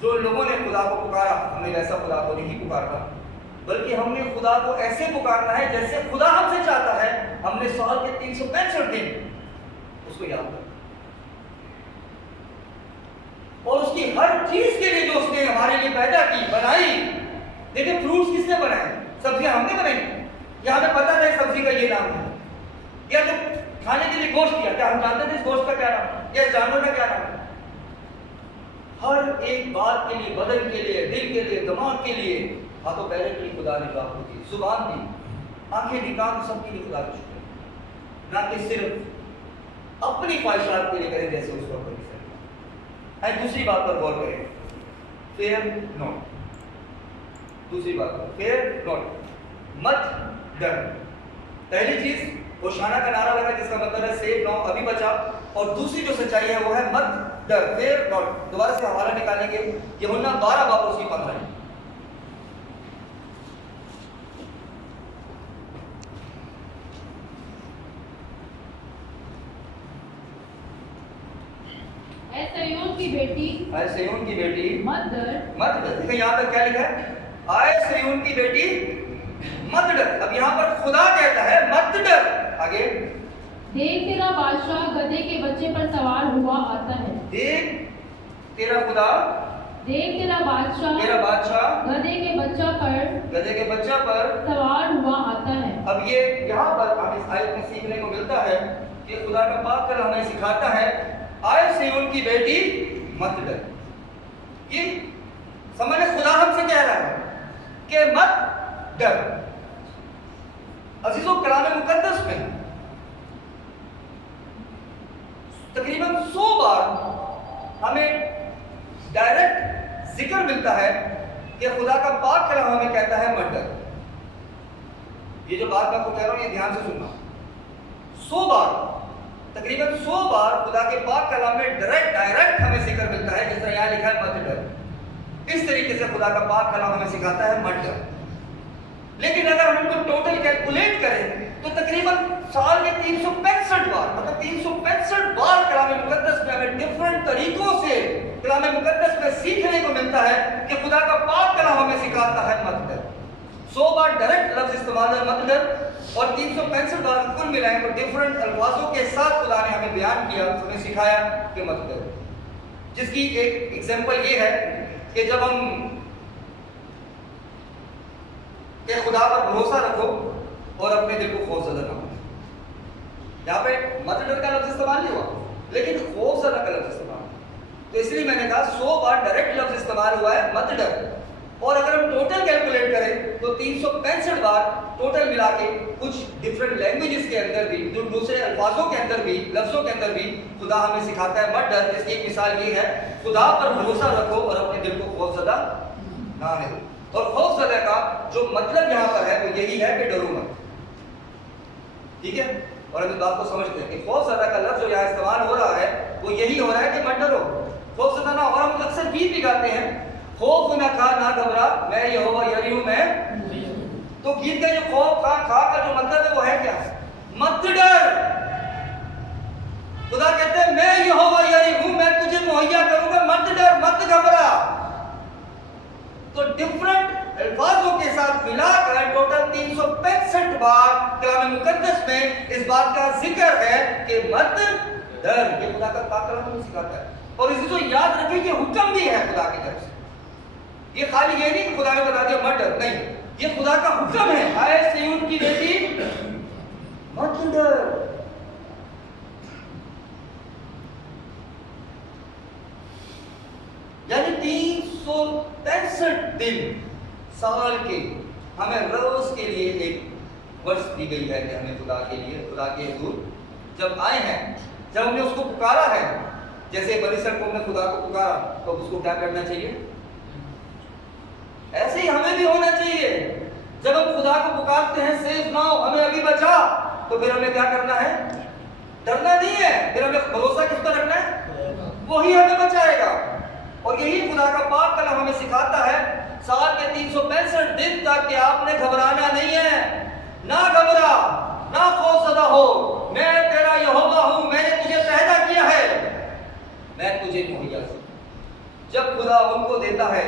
जो लोगों ने खुदा को पुकारा, हमने वैसा खुदा को नहीं पुकारना, बल्कि हमने खुदा को ऐसे पुकारना है जैसे खुदा हमसे चाहता है। हमने साल के 365 दिन उसको याद करना और उसकी हर चीज के लिए जो उसने हमारे लिए पैदा की, बनाई। देखिए, फ्रूट्स किसने बनाए? सब्जियां हमने बनाई। या हमें पता था सब्जी का ये नाम है? या जो खाने के लिए गोश्त दिया, क्या हम जानते थे इस गोश्त का क्या नाम है या इस जानवर का क्या नाम है? हर एक बात के लिए, बदन के लिए, दिल के लिए, दिमाग के लिए, हाथों पैरों के लिए खुदा ने जो आपको दी, जुबान दी, आंखें दी, कान, सबके लिए खुदा का शुक्र, ना कि सिर्फ अपनी ख्वाहिशात के लिए करें जैसे उस वक्त है। दूसरी बात पर गौर करें, फेयर नॉट। दूसरी बात पर फेयर नॉट, मत डर। पहली चीज होशाना का नारा लगा, जिसका मतलब है सेव नाउ, अभी बचा। और दूसरी जो सच्चाई है वो है मत डर, फेयर नॉट। दोबारा से हवाला निकालेंगे, यूहन्ना 12 बाब उसकी 15। सिय्योन की बेटी, आए सिय्योन की बेटी मत डर, मत डर। देखिए यहाँ पर क्या लिखा है? आए सिय्योन की बेटी मत डर। अब यहाँ पर खुदा कहता है मत डर। आगे, देख तेरा बादशाह गधे के बच्चे पर सवार हुआ आता है। देख तेरा खुदा, देख तेरा बादशाह गधे के बच्चा पर सवार हुआ आता है। अब ये यहाँ पर हम इस आयत में सीखने को मिलता है कि खुदा का पाक कलाम हमें सिखाता है, आए सिय्योन की बेटी मत डर। ये समझ, खुदा हमसे कह रहा है कि मत डर। अजीजों, कलाम मुकद्दस में तकरीबन 100 बार हमें डायरेक्ट जिक्र मिलता है कि खुदा का पाक कलाम हमें कहता है मत डर। ये जो बात मैं आपको कह रहा हूं, ये ध्यान से सुनना। 100 बार, तकरीबन 100 बार खुदा के पाक कलाम में डायरेक्ट हमें जिक्र मिलता है, जिस तरह यहाँ लिखा है मत डर। इस तरीके से खुदा का पाक कलाम हमें सिखाता है मत डर। लेकिन अगर हम इनको टोटल कैलकुलेट करें तो तकरीबन साल के 365 बार, मतलब 365 बार कलाम मुकद्दस में हमें डिफरेंट तरीकों से कलाम मुकद्दस में सीखने को मिलता है कि खुदा का पाक कलाम हमें सिखाता है मत डर। 100 बार डायरेक्ट लफ्ज इस्तेमाल है मत डर, और 365 बार कुल मिलाएं तो डिफरेंट अल्फाजों के साथ खुदा ने हमें बयान किया, हमें सिखाया कि मत डर। जिसकी एक एग्जांपल ये है कि जब हम कि खुदा पर भरोसा रखो और अपने दिल को खौफजदा ना करो। यहाँ पे मत डर का लफ्ज इस्तेमाल नहीं हुआ, लेकिन खौफजदा का लफ्ज इस्तेमाल। तो इसलिए मैंने कहा 100 बार डायरेक्ट लफ्ज इस्तेमाल हुआ है मत डर, और अगर हम टोटल कैलकुलेट करें तो 365 बार टोटल मिला के कुछ डिफरेंट लैंग्वेजेस के अंदर भी, जो दूसरे अल्फाजों के अंदर भी, लफ्जों के अंदर भी खुदा हमें सिखाता है मत डर। इसकी एक मिसाल ये है, खुदा पर भरोसा रखो और अपने दिल को खौफजदा ना हो। और खौफजदा का जो मतलब यहाँ पर है वो यही है कि डरो मत। ठीक है, और हम इस बात को समझते हैं कि खौफजदा का लफ्ज जो यहाँ इस्तेमाल हो रहा है वो यही हो रहा है कि मत डरो, खौफजदा ना हो। और हम अक्सर गीत भी गाते हैं, खौफ न खा ना घबरा, मैं यहोवा यरी हूं मैं। तो गीत का जो खौफ खा का जो मतलब है वो है क्या? मत डर। खुदा कहते हैं मैं यहोवा यरी हूं, मैं तुझे मुहैया करूंगा, मत डर मत घबरा। तो डिफरेंट अल्फाजों के साथ मिलाकर टोटल 365 बार कलाम मुकद्दस में इस बात का जिक्र है कि मत डर। ये खुदा का पाक कलाम हमें सिखाता है। और इसी को याद रखें कि हुक्म भी है खुदा की तरफ से। ये खाली ये नहीं कि खुदा ने बता दिया मत डर, नहीं, ये खुदा का हुक्म है। आए सिय्योन की बेटी मत डर। यानी 365 दिन साल के हमें रोज के लिए एक वर्ष दी गई है कि हमें खुदा के लिए, खुदा के हुजूर जब आए हैं, जब हमने उसको पुकारा है, जैसे बनी इसराइल को हमने खुदा को पुकारा तो उसको क्या करना चाहिए? ऐसे ही हमें भी होना चाहिए। जब हम खुदा को पुकारते हैं सेव नाउ, हमें अभी बचा, तो फिर हमें क्या करना है? डरना नहीं है। फिर हमें भरोसा किस पर रखना है? वही हमें बचाएगा। और यही खुदा का पाक कलाम हमें सिखाता है साल के 365 दिन तक कि आपने घबराना नहीं है। ना घबरा, ना खौफजदा हो, मैं तेरा यहोवा हूं, मैंने तुझे पैदा किया है, मैं तुझे मुहैया करूं। जब खुदा उनको देता है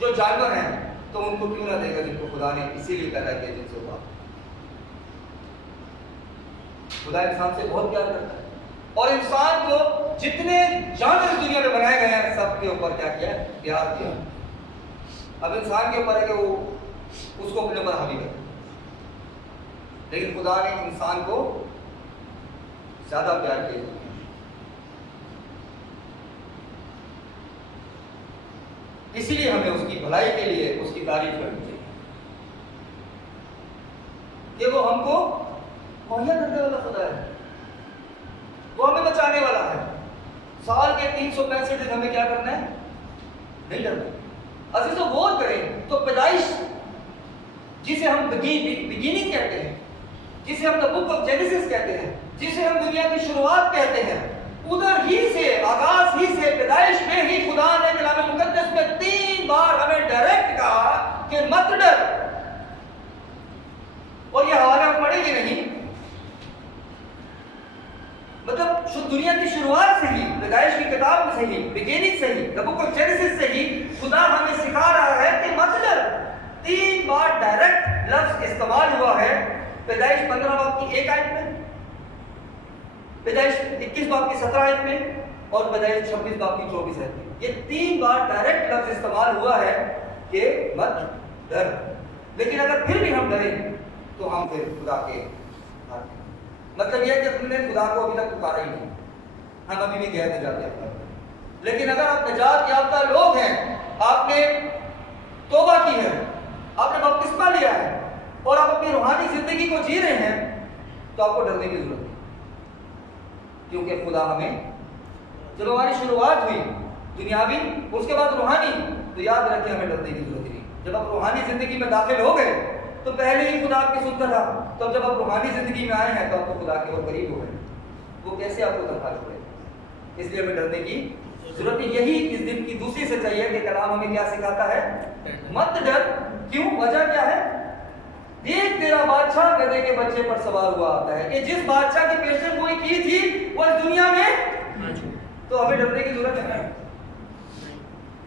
जो जानवर हैं, तो उनको क्यों ना देगा जिनको खुदा ने इसीलिए पैदा किया, जिनसे हुआ। खुदा इंसान से बहुत प्यार करता है और इंसान को जितने जानवर इस दुनिया में बनाए गए हैं सबके ऊपर क्या किया? प्यार किया। अब इंसान के ऊपर है कि वो उसको अपने ऊपर हावी करे, लेकिन खुदा ने इंसान को ज्यादा प्यार किया। इसीलिए हमें उसकी भलाई के लिए उसकी तारीफ करनी चाहिए कि वो हमको मुहैया करने वाला खुदा है, वो हमें बचाने वाला है। साल के 365 दिन हमें क्या करना है? नहीं डरना। अजीजों गौर करें तो पैदाइश जिसे हम बिगिनिंग कहते हैं, जिसे हम द बुक ऑफ जेनेसिस कहते हैं, जिसे हम दुनिया की शुरुआत कहते हैं, उधर ही से, आगाज ही से, पैदाइश में ही खुदा ने कलाम मुकद्दस में 3 बार हमें डायरेक्ट कहा कि मत डर। और ये हवाले हम पढ़ेंगे नहीं, मतलब दुनिया की शुरुआत से ही, पैदाइश की किताब से ही, बिगिनिंग से ही, द बुक ऑफ जेनेसिस से ही खुदा हमें सिखा रहा है कि मत डर। 3 बार डायरेक्ट लफ्ज इस्तेमाल हुआ है। पैदाइश 15 बाब की 1 आयत में, पैदाइश 21 बाब की 17 आयत में और पैदाइश 26 बाब की 24 आयत में। ये 3 बार डायरेक्ट लफ्ज इस्तेमाल हुआ है कि मत डर। लेकिन अगर फिर भी हम डरें तो हम फिर खुदा के मतलब यह कि हमने खुदा को अभी तक पुकारा ही नहीं, हम अभी भी गैर निजात याफ्ता। लेकिन अगर आप निजात याफ्ता लोग हैं, आपने तौबा की है, आपने बपतिस्मा लिया है और आप अपनी रूहानी जिंदगी को जी रहे हैं, तो आपको डरने की जरूरत नहीं। क्योंकि खुदा हमें, चलो हमारी शुरुआत हुई दुनियावी, उसके बाद रूहानी, तो याद रखें हमें डरने की जरूरत नहीं। जब आप रूहानी जिंदगी में दाखिल हो गए तो पहले ही खुदा आपकी सुनता था, तो जब आप रूहानी जिंदगी में आए हैं तो आपको खुदा के और करीब हो गए, वो कैसे आपको तनख्वाह छोड़ेगा? इसलिए हमें डरने की जरूरत नहीं। यही इस दिन की दूसरी सच्चाई है कि कलाम हमें क्या सिखाता है? मत डर। क्यों? वजह क्या है? देख तेरा बादशाह गधे के बच्चे पर सवार हुआ आता है, कि जिस बादशाह की पेशन गोई की थी वो इस दुनिया में, तो हमें डरने की जरूरत है।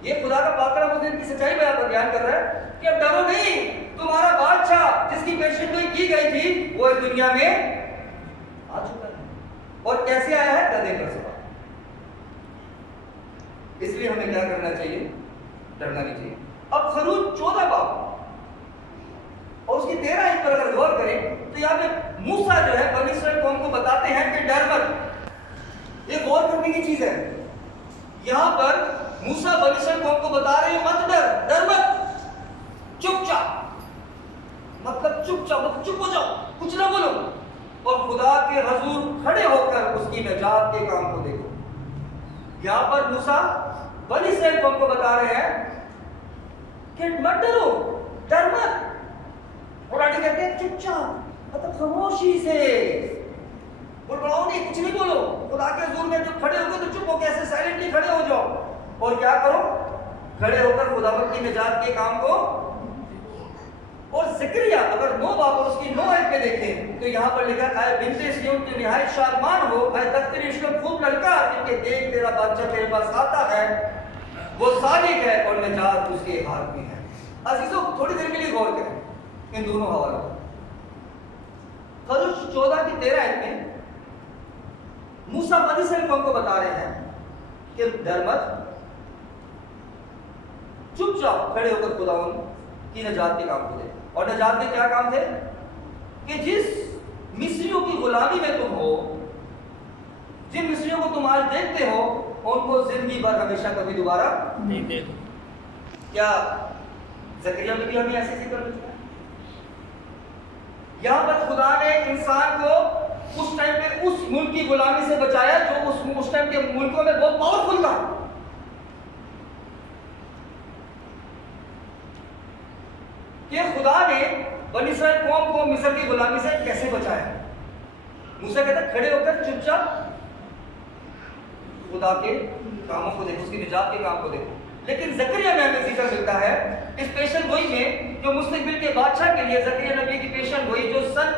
ये खुदा का पाक कलाम उस दिन की सच्चाई बयान कर रहा है कि अब डरो नहीं, तुम्हारा बादशाह जिसकी पेशन गोई की गई थी वो इस दुनिया में आ चुका है। और कैसे आया है? गधे पर सवार। इसलिए हमें क्या करना चाहिए? डरना नहीं चाहिए। अब खरूज 14 बाब और उसकी 13 आयत पर अगर गौर करें तो यहाँ पे मूसा जो है बनी इस्राएल कौम को बताते हैं कि डर मत। ये गौर करने की चीज है। यहाँ पर मूसा बनी इस्राएल कौम को बता रहे हैं मत डर, डर मत, चुपचाप, मतलब चुपचाप, मतलब चुप हो जाओ, कुछ ना बोलो और खुदा के हजूर खड़े होकर उसकी निजात के काम को देखो। यहाँ पर मूसा बनी इस्राएल कौम को बता रहे हैं कि मत डरो, डर मत। और आगे कहते हैं चुपचाप, मतलब खामोशी से, बुलबुलाओ नहीं, कुछ नहीं बोलो। खुदा के हुजूर में जब खड़े हो गए तो चुप हो, कैसे साइलेंटली खड़े हो जाओ और क्या करो? खड़े होकर खुदावंद की निजात के काम को। और ज़करिया अगर 9 बाब और उसकी 9 आयत में देखें तो यहाँ पर लिखा है, बिन्ते सिय्योन की निहायत शादमान हो, तख्त यरूशलेम खूब ललका, क्योंकि देख तेरा बादशाह तेरे पास आता है, वो सादिक है और निजात उसके हाथ में है। अजीजों, थोड़ी देर के लिए गौर करें इन दोनों हवालों पर। खरूज 14 की 13 आयत में मूसा बनी इस्राएल कौम को बता रहे हैं कि डर मत, चुपचाप खड़े होकर खुदावंद की निजात के काम को दे। और निजात के क्या काम थे? कि जिस मिस्रियों की गुलामी में तुम हो, जिन मिस्रियों को तुम आज देखते हो, उनको जिंदगी भर हमेशा कभी दोबारा नहीं देखो। क्या ज़करिया में भी हमें ऐसे जिक्र मिलता है? यहां पर खुदा ने इंसान को उस टाइम पे उस मुल्क की गुलामी से बचाया जो उस टाइम के मुल्कों में बहुत पावरफुल था। कि खुदा ने बनी इस्राएल कौम को मिस्र की गुलामी से कैसे बचाया। मूसा कहता है, खड़े होकर चुपचाप खुदा के कामों को देखो, उसकी निजात के काम को देखो। लेकिन ज़करिया में हमें जिक्र मिलता है इस पेशन गोई में, जो मुस्तकबिल के बादशाह के लिए ज़करिया नबी की पेशन गोई, जो सन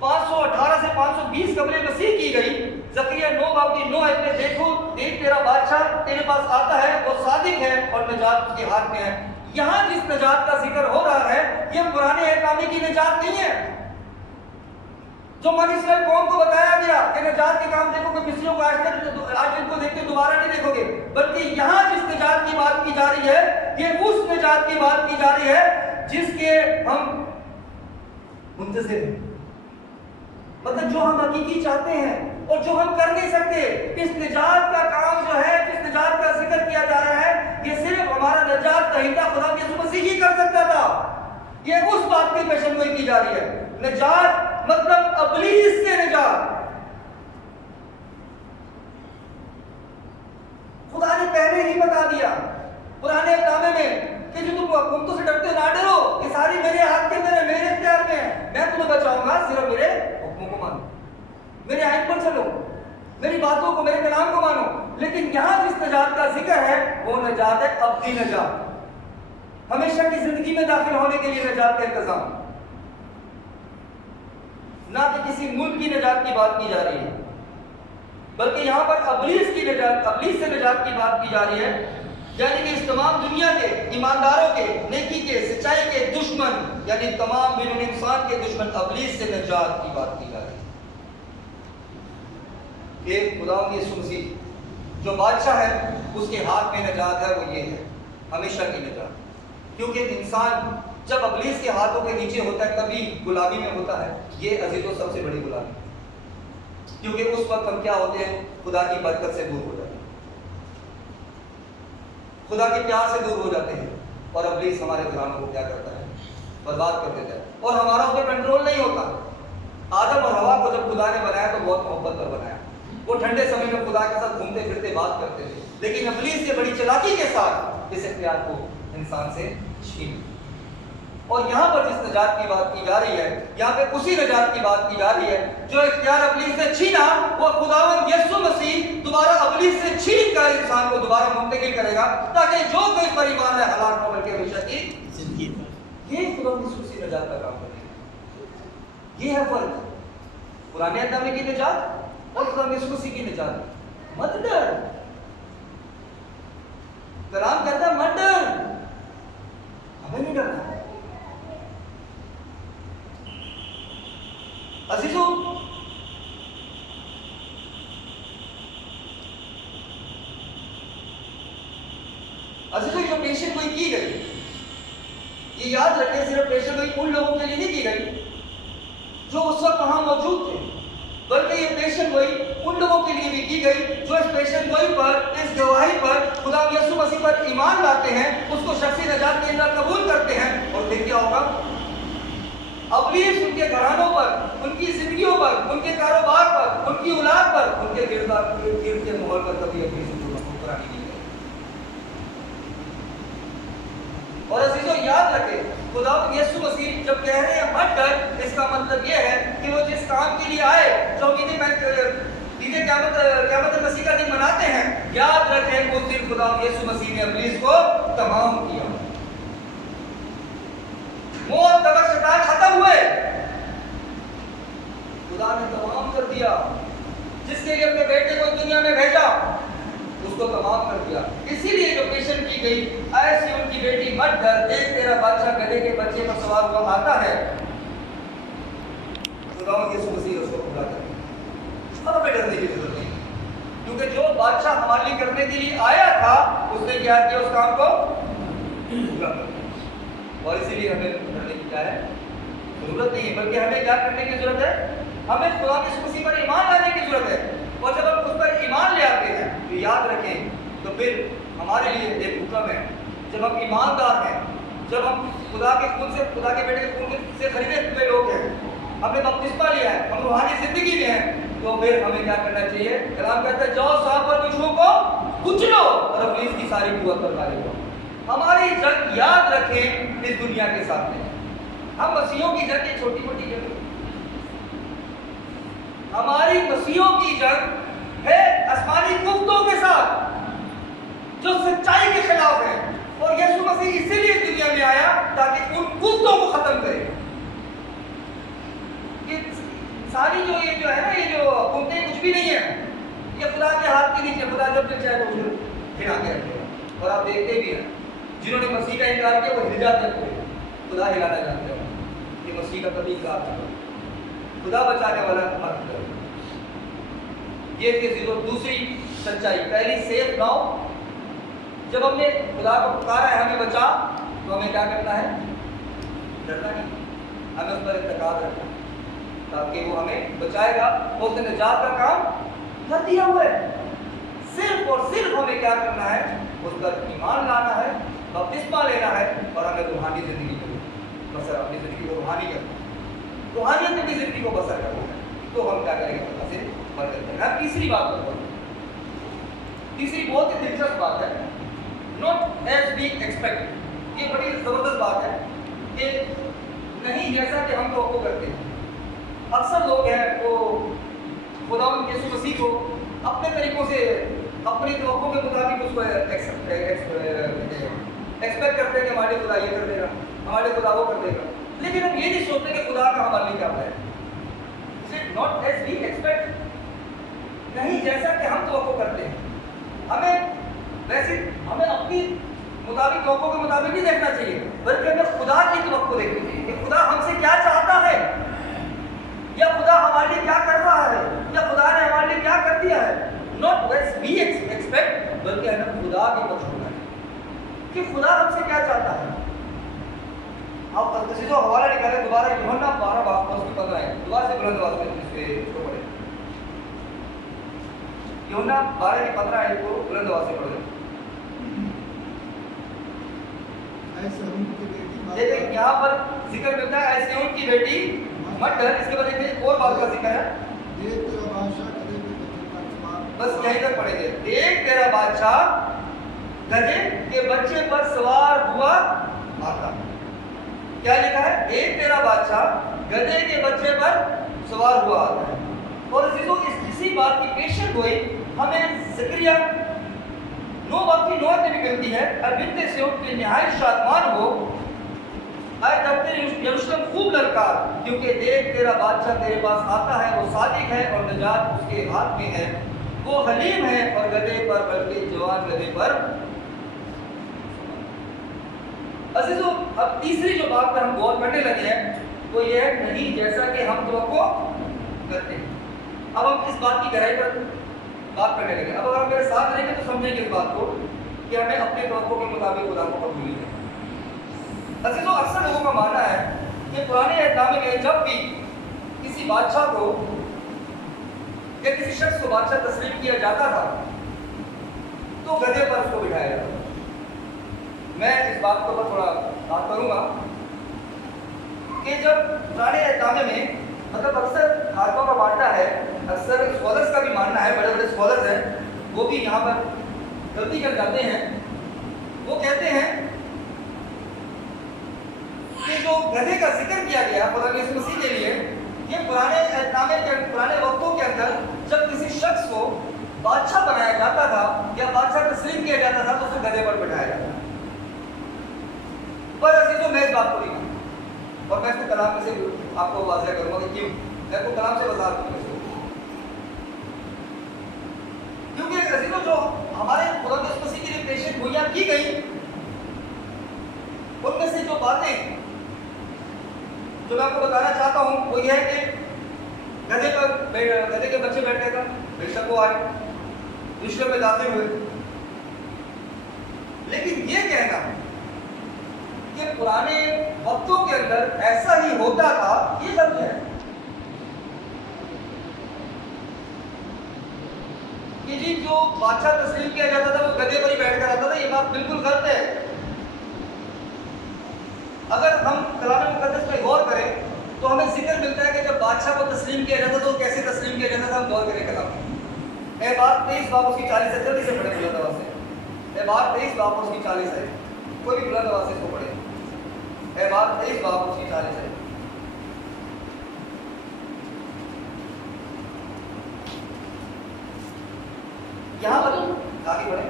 518 से 520 कबले मसीह की गई। ज़करिया 9 बाब की 9 आयत में, देखो देख तेरा बादशाह तेरे पास आता है, वो सादिक है और निजात उसके हाथ में है। यहाँ जिस निजात का जिक्र हो रहा है, यह पुराने अहकामी की निजात नहीं है जो बनी इस्राएल कौम को बताया गया कि निजात के काम देखोगे, मिस्रियों को आज इनको देखते दोबारा नहीं देखोगे। बल्कि यहाँ जिस निजात की बात की जा रही है, ये उस निजात की बात की जा रही है जिसके हम मुंतज़िर हैं। मतलब जो हम हकीकी चाहते हैं और जो हम कर नहीं सकते। इस निजात का काम जो है, जिस निजात का जिक्र किया जा रहा है, ये सिर्फ हमारा निजात दहिंदा खुदा यीशु मसीह ही कर सकता था। ये उस बात की पेशेनगोई की जा रही है। निजात मतलब अबलीस से निजात। खुदा ने पहले ही बता दिया पुराने अहकामे में कि जो तुम हुकूमतों से डरते हो, ना डरो, ये सारी मेरे हाथ के अंदर है, मेरे इख्तियार में है। मैं तुम्हें बचाऊंगा, सिर्फ मेरे हुक्मों को मानो, मेरे आइन पर चलो, मेरी बातों को, मेरे कलाम को मानो। लेकिन यहां जिस निजात का जिक्र है वो निजात है अब्दी निजात, हमेशा की जिंदगी में दाखिल होने के लिए निजात का इंतजाम, ना कि किसी मुल्क की निजात की बात की जा रही है। बल्कि यहाँ पर अबलीस की निजात, अबलीस से निजात की बात की जा रही है। यानी कि इस तमाम दुनिया के ईमानदारों के, नेकी के, सच्चाई के दुश्मन, यानी तमाम बिन इंसान के दुश्मन अबलीस से निजात की बात की जा रही है। कि खुदा यीशु मसीह जो बादशाह है, उसके हाथ में निजात है, वो ये है हमेशा की निजात। क्योंकि इंसान जब अबलीस के हाथों के नीचे होता है, कभी गुलामी में होता है। ये अजीजों सबसे बड़ी गुलामी, क्योंकि उस वक्त हम क्या होते हैं, खुदा की बरकत से दूर हो जाते हैं, खुदा के प्यार से दूर हो जाते हैं। और अबलीस हमारे गुलामों को क्या करता है, बर्बाद कर देता है, और हमारा उस पर कंट्रोल नहीं होता। आदम और हवा को जब खुदा ने बनाया तो बहुत मोहब्बत पर बनाया। वो ठंडे समय में खुदा के साथ घूमते फिरते बात करते थे, लेकिन अबलीस से बड़ी चालाकी के साथ इस इख्तियार को इंसान से छीन। और यहाँ पर जिस निजात की बात की जा रही है, यहाँ पे उसी निजात की बात की जा रही है जो इख्तियार अबलीस से छीना, वो खुदावंद यीशु मसीह दोबारा अबलीस से छीन कर इंसान को दोबारा मुंतकिल करेगा, ताकि जो कोई पर ईमान है हलाक न बल्कि हमेशा की जिंदगी पाए। ये खुदावंद यीशु मसीह निजात का काम करेगा। ये है फर्क पुराने अहकामे की निजात और खुदावंद यीशु मसीह की निजात। मत डर, कलाम कहता है मत डर, हमें नहीं डरना। अजीजों, जो पेशन गोई की गई, ये याद रखें, सिर्फ पेशन गोई उन लोगों के लिए नहीं की गई जो उस वक्त वहां मौजूद थे, बल्कि ये पेशन गोई उन लोगों के लिए भी की गई जो इस पेशन गोई पर, इस गवाही पर, खुदा यीशु मसीह पर ईमान लाते हैं, उसको शख्सी निजात के अंदर कबूल करते हैं। और फिर क्या होगा, अबलीस उनके घरानों पर, उनकी जिंदगियों पर, उनके कारोबार पर, उनकी औलाद पर, उनके गिरद के माहौल पर कभी अबलीस हुक्मरानी नहीं करेगा। और अजीजों याद रखें, खुदा यीशु मसीह जब कह रहे हैं मत डर, इसका मतलब यह है कि वो जिस काम के लिए आए, जो क़यामत मसीह का दिन मनाते हैं, याद रखें उस दिन खुदा यीशु मसीह ने अबलीस को तमाम किया। मौत तक शैतान खत्म हुए, खुदा ने तमाम कर दिया। जिसके लिए अपने बेटे को दुनिया में भेजा उसको तमाम कर दिया। इसीलिए लोकेशन की गई, ऐसी उनकी बेटी मत डर, देख तेरा बादशाह गधे के बच्चे पर सवार हुआ आता है। खुदावंद यीशु मसीह उसको पूरा करे, अब हमें डरने की जरूरत नहीं, क्योंकि जो बादशाह हमारे लिए करने के लिए आया था उसने क्या किया, उस काम को पूरा कर दिया। और इसीलिए हमें डरने की क्या है जरूरत नहीं है, बल्कि हमें क्या करने की जरूरत है, हमें खुदा की मसीह पर ईमान लाने की जरूरत है। और जब हम उस पर ईमान ले आते हैं तो याद रखें, तो फिर हमारे लिए एक हुक्म है, जब हम ईमानदार हैं, जब हम खुदा के खून से, खुदा के बेटे के खून से खरीदे हुए लोग हैं, हमने बपतिस्मा लिया है, हम रूहानी जिंदगी में हैं, तो फिर हमें क्या करना चाहिए। कलाम कहता है जाओ सांप और बिच्छुओं को कुचलो और इब्लीस की सारी कुव्वत पर गालिब हो। हमारी जंग याद रखें इस दुनिया के सामने, हम मसीहों की जंग एक छोटी मोटी जंग, हमारी मसीहों की जंग है आसमानी कुव्वतों के साथ जो सच्चाई के खिलाफ है। और यीशु मसीह इसीलिए दुनिया में आया ताकि उन कुव्वतों को खत्म करे। ये सारी जो ये जो है ना, ये जो कुव्वतें कुछ भी नहीं है, ये खुदा के हाथ के नीचे, खुदा जब चाहे तो उसे हिला के रखेगा। और आप देखते भी हैं जिन्होंने मसीह का इनकार किया वो हिल जाते हैं, खुदा हिलाना जानते हो कि मसीह का कभी इनकार नहीं, खुदा बचाने वाला मत करो। ये थी दूसरी सच्चाई। पहली सेफ नाउ, जब हमने खुदा को पुकारा है हमें बचा, तो हमें क्या करना है, डरना नहीं, हमें उस पर इत्तेकाद रखना ताकि वो हमें बचाएगा। उसने निजात का काम कर दिया हुआ है, सिर्फ और सिर्फ हमें क्या करना है, उस पर ईमान लाना है, बपतिस्मा लेना है और हमें रूहानी जिंदगी को बसर, अपनी जिंदगी को रूहानी करना, रूहानियत में भी जिंदगी को बसर करना है। तो हम क्या करेंगे, खुदा से मदद करेंगे। अब तीसरी बात को बोलते, तीसरी बहुत ही दिलचस्प बात है, नॉट एज वी एक्सपेक्ट। ये बड़ी जबरदस्त बात है कि नहीं जैसा कि हम लोगों को करते हैं। अक्सर लोग हैं वो खुदा यीशु मसीह को अपने तरीकों से, अपनी तवक्को के मुताबिक उसको एक्सपेक्ट करते हैं कि हमारे खुदा ये कर देगा, हमारे खुदा वो कर देगा, लेकिन हम ये नहीं सोचते कि खुदा का हमारे लिए क्या है। Is it not as we expect, नहीं जैसा कि हम तवक्को करते हैं। हमें वैसे हमें अपनी मुताबिक तवक्को के मुताबिक नहीं देखना चाहिए, बल्कि हमें खुदा की तवक्को देखनी चाहिए कि खुदा हमसे क्या चाहता है, या खुदा हमारे लिए क्या कर रहा है, या खुदा ने हमारे लिए क्या कर दिया है। नॉट एज वी एक्सपेक्ट, बल्कि हमें खुदा की तरफ होना है कि खुदा हमसे क्या चाहता है। आप किसी जो हवाला निकाले दोबारा यूहन्ना 12 बाब उसकी 15 है, दोबारा से बुलंद आवाज में इसको पढ़े। यूहन्ना 12 की 15 है, को बुलंद आवाज से पढ़े। देखिए यहाँ पर जिक्र मिलता है ऐसे उनकी बेटी मत डर, इसके बाद एक और बात का जिक्र है, बस यहीं तक पढ़ेंगे। देख तेरा बादशाह गधे के बच्चे पर सवार हुआ आता। क्या लिखा है, देख तेरा बादशाह गधे के बच्चे पर सवार हुआ आता है। और इसी बात की पेशन गोई हमें ज़करिया 9 बाब की 9 में भी मिलती है। अबिंदे से उठ के निहायत शादमान हो, आए जब तेरे यरूशलेम खूब ललकार, क्योंकि देख तेरा बादशाह तेरे पास आता है, वो सादिक है और निजात उसके हाथ में है, वो हलीम है और गधे पर, बल्कि जवान गधे पर। अजीजों, अब तीसरी जो बात पर हम गौर करने लगे हैं वो ये है, नहीं जैसा कि हम तवक्को करते हैं। अब हम इस बात की गहराई पर बात करने लगे। अब अगर हम मेरे साथ रहेंगे तो समझेंगे इस बात को कि हमें अपने तवक्को के मुताबिक खुदा को कबूल है। अजीजों, अक्सर लोगों का मानना है कि पुराने एहकाम में जब भी किसी बादशाह को या किसी शख्स को बादशाह तस्लीम किया जाता था तो गधे पर उसको बिठाया जाता था। मैं इस बात के ऊपर थोड़ा बात करूंगा कि जब पुराने एहकाम में, मतलब अक्सर हाथों का मानना है, अक्सर स्कॉलर्स का भी मानना है, बड़े बड़े स्कॉलर्स हैं वो भी यहाँ पर गलती कर जाते हैं। वो कहते हैं कि जो गधे का जिक्र किया गया खुदा यीशु मसीह के लिए, ये पुराने एहकाम के पुराने वक्तों के अंदर जब किसी शख्स को बादशाह बनाया जाता था या बादशाह तस्लीम किया जाता था तो उसको गधे पर बिठाया जाता था। तो मैं इस बात को नहीं मानता, और मैं इसको कलाम में से आपको वाज़ह करूंगा कि क्यों मैं आपको कलाम से बता दूंगा इसको। क्योंकि अजीजों जो हमारे खुदा के मसीह के लिए पेशेंट मुहैया की गई, उनमें से जो बातें जो मैं आपको बताना चाहता हूं वो यह है कि गधे के बच्चे बैठने का बेशक वो आए, विश्व में दाखिल हुए, लेकिन ये कहना कि पुराने वक्तों के अंदर ऐसा ही होता था, ये गलत है। कि जी जो बादशाह तस्लीम किया जाता था वो गधे पर ही बैठकर आता था, ये बात बिल्कुल गलत है। अगर हम कलाम मुकद्दस पे गौर करें तो हमें जिक्र मिलता है कि जब बादशाह को तस्लीम किया जाता तो कैसे तस्लीम किया जाता था, हम गौर करें कलाम। बात 23 बाब उसकी 40 है, जल्दी से पढ़े बुलंद आवाज से। बात 23 बाब उसकी 40 है, कोई भी बुलंद आवाज से इसको पढ़े। बात 23 बाब उसकी 40 है। यहाँ पर आगे बढ़े।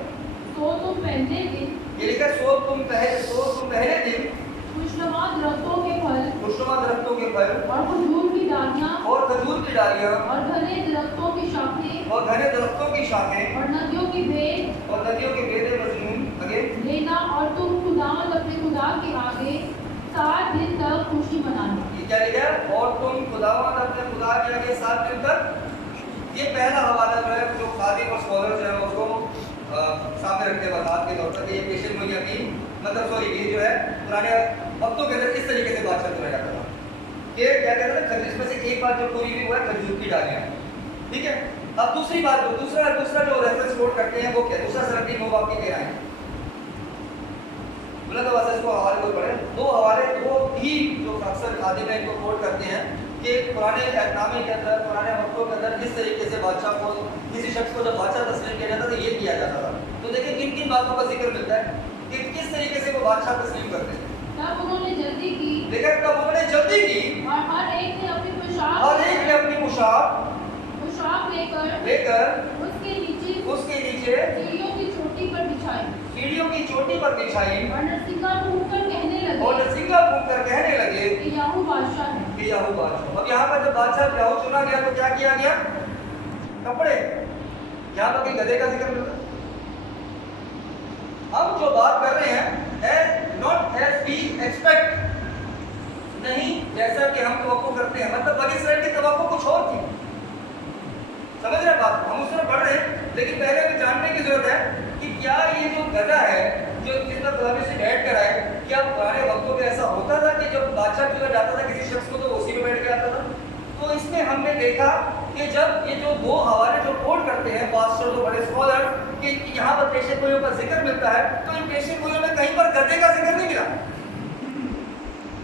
तो तुम पहले दिन, ये लिखा है सो तुम पहले दिन खुशनुमा दरख्तों के फल और खजूर की डालियाँ और और घने दरख्तों की शाखें और नदियों की बेद मजनून आगे लेना, और तुम खुदावंद अपने खुदा के आगे 7 दिन तक खुशी मनाना। ये क्या लिखा है? और तुम खुदावंद अपने खुदा के आगे 7 दिन तक। ये पहला हवाला जो है जो खादिम और स्कॉलर जो है उसको सामने रखते हैं बात के तौर पर, ये पेशेंट मुहैया की मतलब सॉरी ये जो है पुराने वक्तों के अंदर इस तरीके से बात चलता जाता था कि क्या कहते हैं, इसमें से एक बात जो पूरी भी हुआ है खजूर की डालियाँ, ठीक है। अब दूसरी बात दूसरा जो रेफरेंस कोट करते हैं वो क्या, दूसरा सरदी वो बात कह रहा है बुलंद आवाज़ से इसको हवाले को पढ़े। दो ही जो अक्सर खादिम है इनको कोट करते हैं कि पुराने एहतनामे के अंदर पुराने वक्तों के अंदर जिस तरीके से बादशाह को किसी शख्स को जब बादशाह तस्लीम किया जाता था ये किया जाता था। तो देखिए किन किन बातों का जिक्र मिलता है कि किस तरीके से वो बादशाह तस्लीम करते थे। तब उन्होंने जल्दी की और हर एक ने अपनी पोशाक लेकर उसके नीचे सीढ़ियों की चोटी पर बिछाई और नरसिंगा फूंक कर कहने लगे कि याहू बादशाह है। अब यहाँ पर जब बादशाह याहू चुना गया तो क्या किया गया, कपड़े, यहाँ पर गधे का जिक्र मिलता है। हम जो बात कर रहे हैं नॉट एज वी एक्सपेक्ट, नहीं जैसा कि हम तवक्को करते हैं, मतलब बनी इसराइल की तवक्को कुछ और थी। समझ रहे बात, हम उस तरफ बढ़ रहे हैं, लेकिन पहले हमें जानने की जरूरत है कि क्या ये जो गधा है जो जिसमें गुलामी से बैठ कर आए, क्या पुराने वक्तों में ऐसा होता था कि जब बादशाह चुना जाता था किसी शख्स को तो उसी में बैठ के आता था। तो इसमें हमने देखा कि जब ये जो दो हवाले जो कोट करते हैं पास्टर जो बड़े स्कॉलर कि यहाँ पर पेशे गोइयों का जिक्र मिलता है, तो इन पेशे गोइयों में कहीं पर गधे का जिक्र नहीं मिला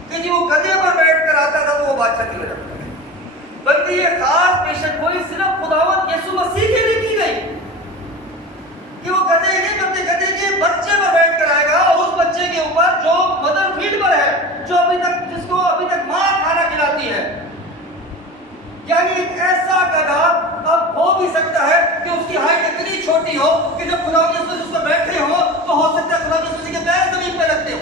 कि जी वो गधे पर बैठ कर आता था तो वो बादशाह चुना जाता था, बल्कि ये खास पेशे गोई सिर्फ खुदावंद यीशु मसीह के लिए की गई कि वो गधे के बच्चे पर बैठ कर आएगा और उस बच्चे के ऊपर जो मदर फीड पर है, जो जिसको अभी तक माँ खाना खिलाती है। यानी एक ऐसा गधा अब हो भी सकता है कि उसकी हाइट इतनी छोटी हो कि जब खुदा उस पर बैठे हो तो हो सकता है खुदा के पैर जमीन पर लगते हो,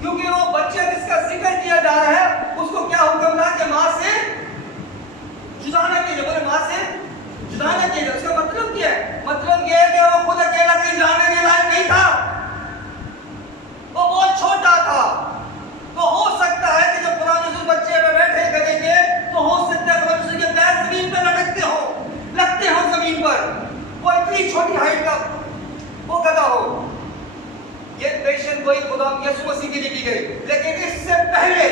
क्योंकि वो बच्चे जिसका जिक्र किया जा रहा है उसको क्या हुक्म था कि माँ से जुदाना कीजिए, बोले माँ से जुदाना कीजिए। उसका मतलब क्या है? मतलब ये है कि वो खुद अकेला कहीं जाने के लायक नहीं था, वो बहुत छोटा था। तो हो सकता है कि जब खुदा उस बच्चे पे बैठे गधे के, तो हो सकता है खुदा के पैर जमीन पर लगते हो जमीन पर, वो इतनी छोटी हाइट का वो गधा हो। ये पेशेंट कोई खुदा यीशु मसीह के लिए की गई, लेकिन इससे पहले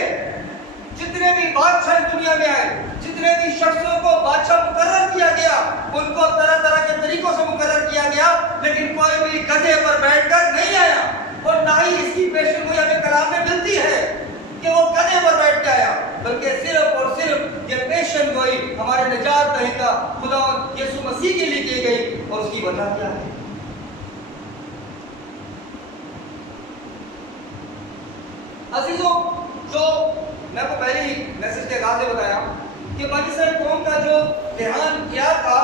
जितने भी बादशाह दुनिया में आए, जितने भी शख्सों को बादशाह मुकर्रर किया गया, उनको तरह तरह के तरीकों से मुकर्रर किया गया, लेकिन कोई भी गधे पर बैठकर नहीं आया। और ना ही इसकी पेशेंट कोई हमें कलाम में मिलती है कि वो गधे पर बैठ के आया, बल्कि सिर्फ और सिर्फ ये पेशेंट गोई हमारे निजात दहिंदा खुदा यीशु मसीह के लिए की गई। और उसकी वजह क्या है? अजीजों, जो मैं आपको पहले ही मैसेज के आगाज से बताया कि बनी इस्राएल कौम का जो ध्यान क्या था,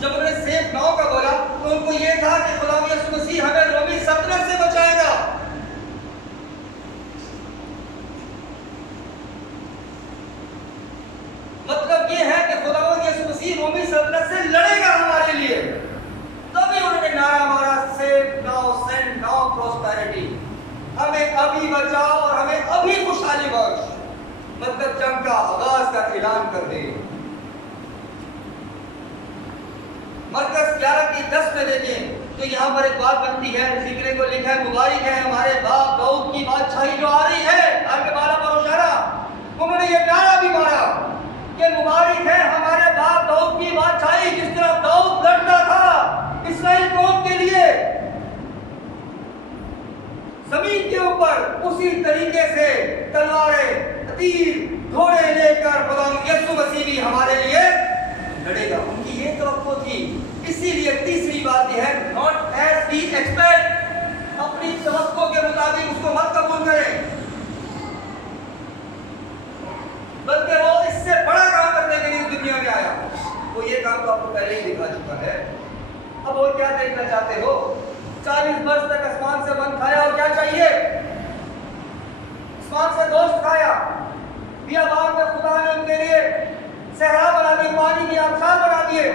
जब उन्होंने सेफ नाव का बोला तो उनको ये था कि खुदा यीशु मसीह हमें रोमी सल्तनत से बचाएगा। बचाओ और हमें अभी खुशहाली बख्श, मतलब जंग का आगाज का ऐलान कर दे। मरकज 11 की 10 में देखें तो यहाँ पर एक बात बनती है, जिक्र को लिखा है, मुबारक है हमारे बाप दाऊद की बादशाही जो आ रही है। आपके बाला पर इशारा, उन्होंने ये नारा भी मारा कि मुबारक है हमारे बाप दाऊद की बादशाही, जिस तरह दाऊद लड़ता था इस्राएल कौम के लिए जमीन के ऊपर, उसी तरीके से तलवारें, तीर, घोड़े लेकर खुदा यीशु मसीह भी हमारे लिए लड़ेगा। उनकी ये तवक्को थी। इसीलिए तीसरी बात यह है, नॉट एज वी एक्सपेक्ट, अपनी तवक्को के मुताबिक उसको मत कबूल करें, बल्कि वो इससे बड़ा काम करने के लिए दुनिया में आया। वो ये काम तो आपको पहले ही दिखा चुका है। अब और क्या देखना चाहते हो? 40 वर्ष तक आसमान से मन खाया और क्या चाहिए? आसमान से गोश्त खाया। बियाबान में खुदा ने उनके लिए सहरा बना दी, पानी की आबशार बना दिए,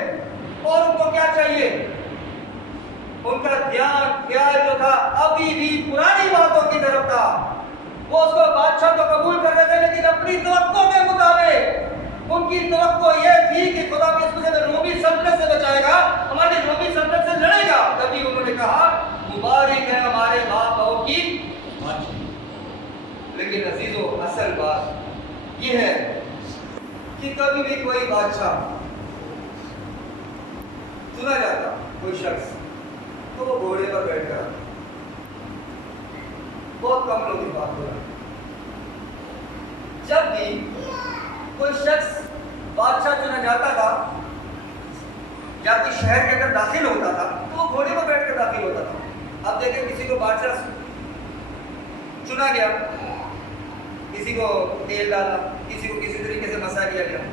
और उनको क्या चाहिए? उनका ख्याल जो था अभी भी पुरानी बातों की तरफ था। वो उसको बादशाह तो कबूल कर रहे थे, लेकिन अपनी तवक्को के मुताबिक उनकी तवक्को यह थी कि खुदा के रोमी सल्तनत से बचाएगा, हमारी रोमी सल्तनत से लड़ेगा। तभी उन्होंने कहा मुबारक है हमारे बाप दाऊद की बादशाही। लेकिन अजीजों, असल बात यह है कि कभी भी कोई बादशाह चुना जाता, कोई शख्स, तो वो घोड़े पर बैठकर, बहुत कम लोग इस बात को जानते। जब भी कोई शख्स बादशाह चुना जाता था या कोई शहर के अंदर दाखिल होता था, तो वो घोड़े पर बैठकर दाखिल होता था। अब देखें, किसी को बादशाह चुना गया, किसी को तेल डाला, किसी को किसी तरीके से मसा किया गया।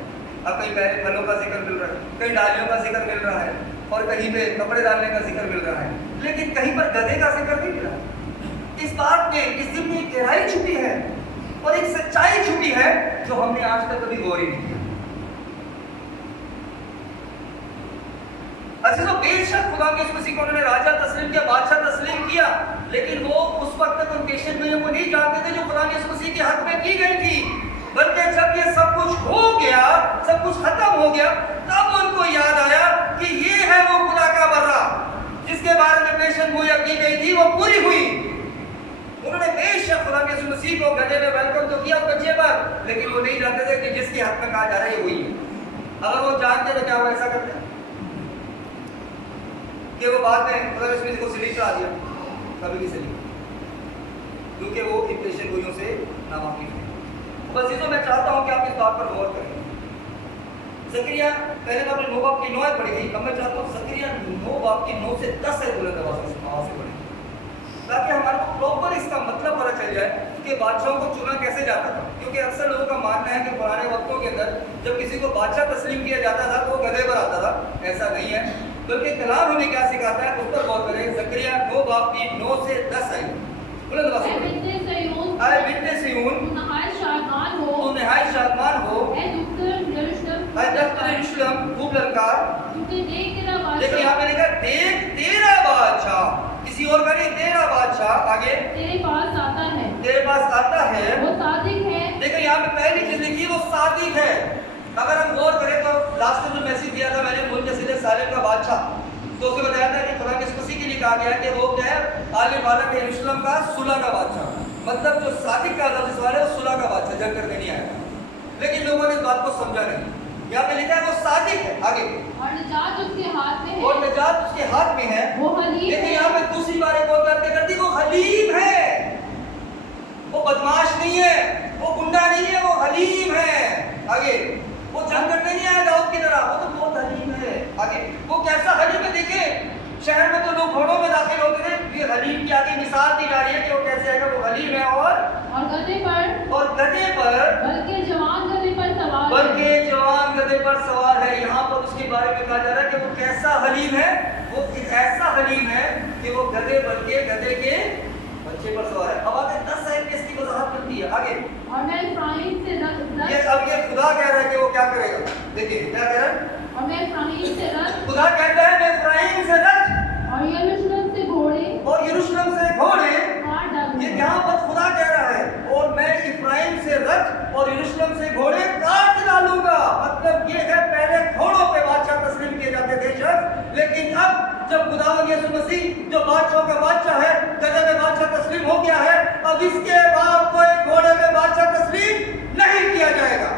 अब कहीं पहले फलों का जिक्र मिल रहा है, कहीं डालियों का जिक्र मिल रहा है, और कहीं पे कपड़े डालने का जिक्र मिल रहा है, लेकिन कहीं पर गधे का जिक्र नहीं मिला। इस बात में, इस दिन में एक गहराई छुपी है और एक सच्चाई छुपी है जो हमने आज तक कभी गौर ही नहीं किया। अच्छा, तो बेशक खुदा के मसीह को उन्होंने राजा तस्लीम किया, बादशाह तस्लीम किया, लेकिन वो उस वक्त तक उन पेशन में वो नहीं जानते थे जो खुदा के मसीह के हक में की गई थी। बल्कि जब ये सब कुछ हो गया, सब कुछ खत्म हो गया, तब उनको याद आया कि ये है वो खुदा का बर्रा जिसके बारे में पेशन गोया की गई थी, वो पूरी हुई। उन्होंने बेशक खुदा के मसीह को गधे में वेलकम तो किया बच्चे पर, लेकिन वो नहीं जानते थे कि जिसके हक में कहा जा रहा है वही है। अगर वो जानते तो क्या वो ऐसा करते कि वो बाद में खुदा के मसीह को सलीब चढ़ा दिया? कभी नहीं सलीब, क्योंकि वो इन पेशन गोइयों से नावाकिफ है। बस इसको मैं चाहता हूं कि आप इस बात पर गौर करें। ज़करिया, पहले तो आपने 9 बाब की 9 पढ़ी थी, अब मैं चाहता हूं ज़करिया 9 बाब की 9 से 10 बुलंद आवाज से पढ़ें, ताकि हमारे को प्रॉपर इसका मतलब पता चल जाए कि बादशाहों को चुना कैसे जाता था। क्योंकि अक्सर लोगों का मानना है कि पुराने वक्तों के अंदर जब किसी को बादशाह तस्लीम किया जाता था तो वो गधे पर आता था। ऐसा नहीं है, बल्कि कलाम हमें क्या सिखाता है उस पर गौर करें। ज़करिया 9 बाब की 9 से 10 आई बुलंद आवाज से पढ़ें। आए बिन्ते सिय्योन, तू नहायत शादमान हो, ऐ दफ्तर यरूशलेम खूब ललकार। देखो यहाँ पे लिखा देख तेरा बादशाह, किसी और का नहीं, तेरा बादशाह आगे तेरे पास आता है, वो सादिक है। देखो यहाँ पे पहली चीज लिखी वो सादिक है। अगर हम गौर करें तो लास्ट में जो मैसेज दिया था मैंने मुनकसिर सालिम का बादशाह, तो उसमें बताया था कि खुदा के मसीह के लिए कहा गया कि वो क्या है, आले वाला के यरूशलेम का सुलह का बादशाह, मतलब जो सादिक का था, जिस वाले वो सुलह का बादशाह, जंग करने नहीं आया। लेकिन लोगों ने इस बात को समझा नहीं। यहाँ पे लिखा है वो सादिक है, आगे और निजात उसके हाथ में है, और निजात उसके हाथ में है, वो हलीम। लेकिन यहाँ पे दूसरी बार एक और करके करती, वो हलीम है, वो बदमाश नहीं है, वो गुंडा नहीं है, वो हलीम है। आगे वो जंग करने नहीं आया दाऊद की तरह, वो तो बहुत हलीम है। आगे वो कैसा हलीम है, देखिए शहर में तो लोग घोड़ों में दाखिल होते थे, ये हलीम की आगे मिसाल दी जा रही है कि वो कैसे आएगा, वो हलीम है और गधे पर बल्कि जवान गधे पर सवार है। यहाँ पर उसके बारे में कहा जा रहा है कि वो कैसा हलीम है, वो ऐसा हलीम है कि वो गधे बल्कि गधे के बच्चे पर सवार है। अब आगे 10 आयत में इसकी वजाहत मिलती है। आगे और मैं इफ्राईम से ये अब ये खुदा कह रहा है कि वो क्या करेगा, देखिए क्या कह रहा है, और मैं इफ्राईम से रथ, खुदा कहता है मैं इफ्राईम से रथ और यरूशलेम से घोड़े मार डालूंगा। ये यहाँ पर खुदा कह रहा बादशाह का बादशाह है, गधे में बादशाह तस्लीम हो गया है, अब इसके बाद कोई घोड़े में बादशाह तस्लीम नहीं किया जाएगा।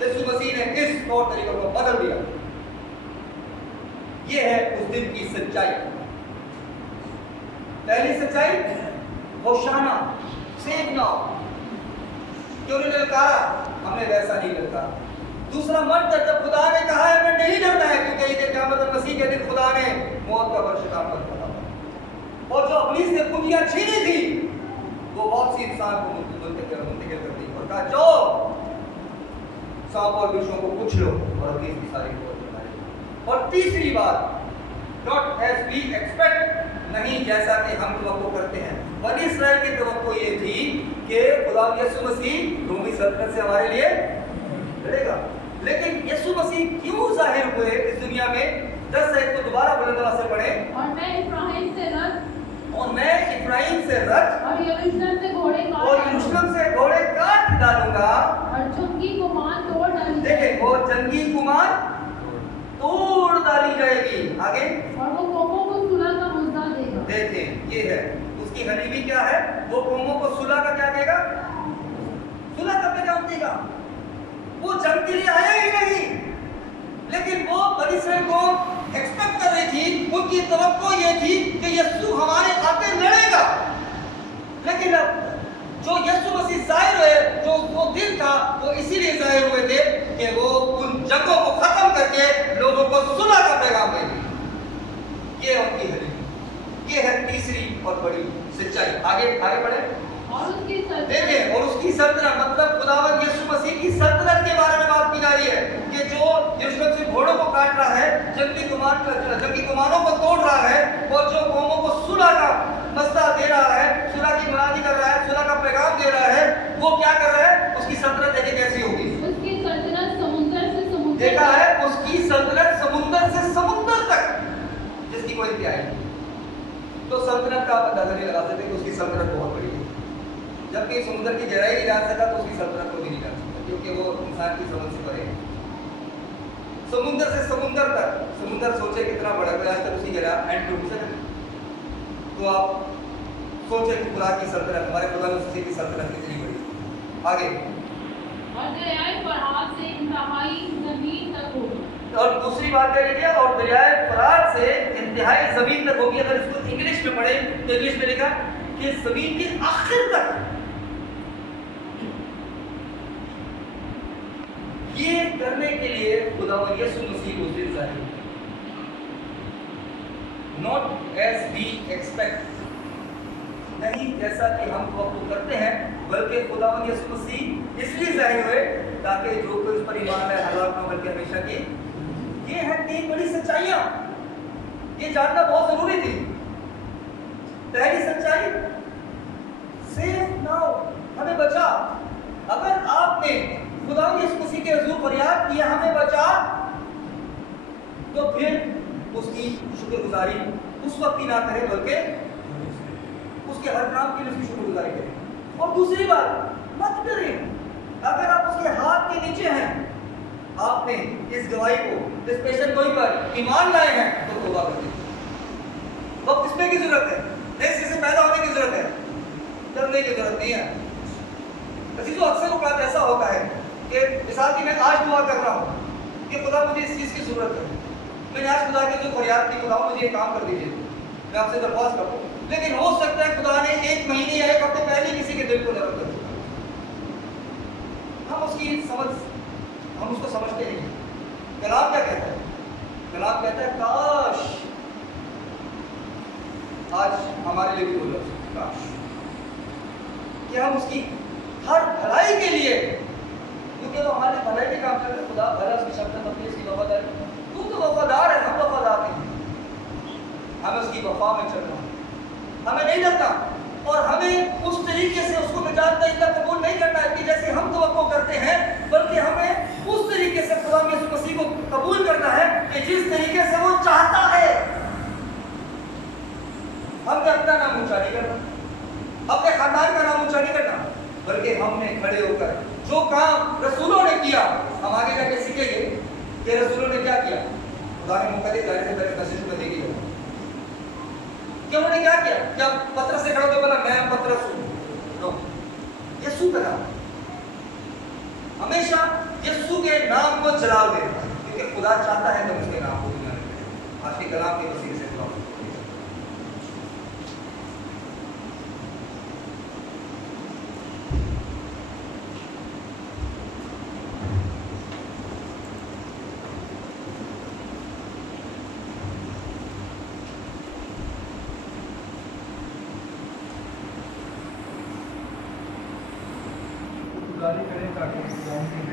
यीशु मसीह ने इस तौर तरीकों को बदल दिया। यह है उस दिन की सच्चाई। पहली सच्चाई, होशाना, सेव नाउ, क्यों नहीं ललकारा? हमने वैसा नहीं ललकारा। दूसरा मत डर, जब खुदा ने कहा है मैं नहीं डरना है, क्योंकि ये क़यामत मसीह के दिन खुदा ने मौत का वर्षगांठ कर दिया। और जो इब्लीस ने कुंजियां छीनी थी, वो बहुत सी इंसान को मुंतकिल कर दी और कहा जाओ सांप और बिच्छुओं को कुछ लो और इब्लीस की सारी कुव्वत बनाए। और तीसरी बात, नॉट एज वी एक्सपेक्ट, नहीं जैसा कि हम तवक्को करते हैं। बनी इस्राएल की तवक्को ये थी कि खुदा यीशु मसीह रोमी सल्तनत से हमारे लिए लड़ेगा। लेकिन यीशु मसीह क्यों जाहिर हुए इस दुनिया में? 10 आयत को दोबारा बुलंद आवाज से पढ़ें। और मैं इफ्राइम से रथ और यरूशलेम से घोड़े काट डालूंगा और जंगी कुमान तोड़ डाली देखें, वो जंगी कुमान तोड़ डाली जाएगी। आगे, और वो कौमों को सुलह का मुद्दा देगा। देखें, ये है उसकी गरीबी क्या है? वो कौमों को सुलह का क्या देगा? सुलह का पैगाम देगा। वो जंग के लिए आया ही नहीं, लेकिन वो बनी इस्राएल को एक्सपेक्ट कर रही थी। उनकी तवक्को ये थी कि यीशु हमारे खातिर लड़ेगा। लेकिन अब जो यीशु मसीह जाहिर हुए, जो वो दिन था, वो इसीलिए जाहिर हुए थे कि वो उन जंगों को खत्म करके लोगों को सुलह का पैगाम देंगे। ये उनकी गरीबी, ये है तीसरी और बड़ी सच्चाई। आगे बढ़े। और उसकी देखें, और उसकी सल्तनत, मतलब खुदावंद यीशु मसीह की सल्तनत के बारे में बात की जा रही है कि जो यरूशलेम से घोड़ों को काट रहा है, जंगी कुमारों को तोड़ रहा है, और जो कौमों को सुलह का मसला दे रहा है, सुलह की मुनादी कर रहा है, सुलह का पैगाम दे रहा है, वो क्या कर रहा है? उसकी सल्तनत देखें कैसी होगी। उसकी सल्तनत समुद्र से समुद्र देखा है, उसकी सल्तनत समुद्र से समुद्र तक, जिसकी कोई इंतहा नहीं। तो सल्तनत का आप अंदाजा नहीं लगा सकते कि उसकी सल्तनत बहुत बड़ी है। जबकि समुद्र की गहराई नहीं जान सका, तो उसकी सल्तनत को भी नहीं जान सकता, क्योंकि वो इंसान की समझ से परे है। समुद्र से समुद्र तक, समुद्र सोचे कितना बड़ा है, आज तक उसी गहरा एंड टू से। तो आप सोचे कि खुदा की सल्तनत, हमारे खुदा मसीह की सल्तनत कितनी बड़ी। आगे, और दरियाए फरात से इंतहाई जमीन तक होगी। और दूसरी बात क्या लिखी है? और दरियाए फरात से इंतहाई जमीन तक होगी। अगर इसको इंग्लिश में पढ़े तो इंग्लिश में लिखा कि जमीन के आखिर तक। ये करने के लिए खुदावंद यीशु मसीह उस दिन जाहिर हुए, नॉट एज वी एक्सपेक्ट, नहीं जैसा कि हम तवक्को करते हैं, बल्कि खुदावंद यीशु मसीह इसलिए जाहिर हुए ताकि जो कोई उस पर ईमान लाए हलाक न बल्कि हमेशा की। ये है तीन बड़ी सच्चाइयां, ये जानना बहुत जरूरी थी। पहली सच्चाई, सेव नाउ, हमें बचा। अगर आपने खुदावंद यीशु मसीह के हुजूर फरियाद किया हमें बचा, तो फिर उसकी शुक्रगुजारी उस वक्त ही ना करें, बल्कि उसके हर काम के लिए उसकी शुक्रगुजारी करें। और दूसरी बात, मत डरें। अगर आप उसके हाथ के नीचे हैं, आपने इस गवाही को, इस पेशन गोई पर ईमान लाए हैं, तो तौबा कर दीजिए। वक्त इसमें की जरूरत है, नहीं इससे पैदा होने की जरूरत है, डरने की जरूरत नहीं है। जो अक्सर औकात ऐसा होता है कि मिसाल की मैं आज दुआ कर रहा हूँ कि खुदा मुझे इस चीज़ की जरूरत है, मैंने आज खुदा के जो फरियाद की, खुदा मुझे ये काम कर दीजिए, मैं आपसे दरख्वास्त करता हूँ। लेकिन हो सकता है खुदा ने 1 महीने या 1 हफ्ते पहले किसी के दिल को नरम कर दिया, हम उसको समझते नहीं। कलाम क्या कहता है? कलाम कहता है काश आज हमारे लिए भी बोलो, काश कि हम उसकी हर भलाई के लिए, क्योंकि तो हमारे भलाई के काम करते, खुदा भला उसकी शब्द अपनी इसकी वफादारी, तू तो वफादार है, हम वफादार नहीं। हमें उसकी वफा में चलना, हमें नहीं डरना, और हमें उस तरीके से उसको निजात का इतना कबूल नहीं करना है कि जैसे हम तवक्को करते हैं, बल्कि हमें उस तरीके से खुदा यीशु मसीह को कबूल करना है कि जिस तरीके से वो चाहता है। हमने अपना नाम ऊंचा नहीं करना, अपने खानदान का नाम ऊंचा नहीं करना, बल्कि हमने खड़े होकर जो काम रसूलों ने किया, हम आगे जाके सीखेंगे कि रसूलों ने क्या किया। खुदा ने मौका दिया, मैसेज में देगी कि उन्होंने क्या किया? क्या पतरस से खड़ा होकर बोला मैं पतरस हूं? नो, यीशु का नाम, हमेशा यीशु के नाम को जलाल देना, क्योंकि खुदा चाहता है कि उसके नाम को दुनिया में करें। आज के कलाम के वसीले से दुआ करें। गाली करें ताकि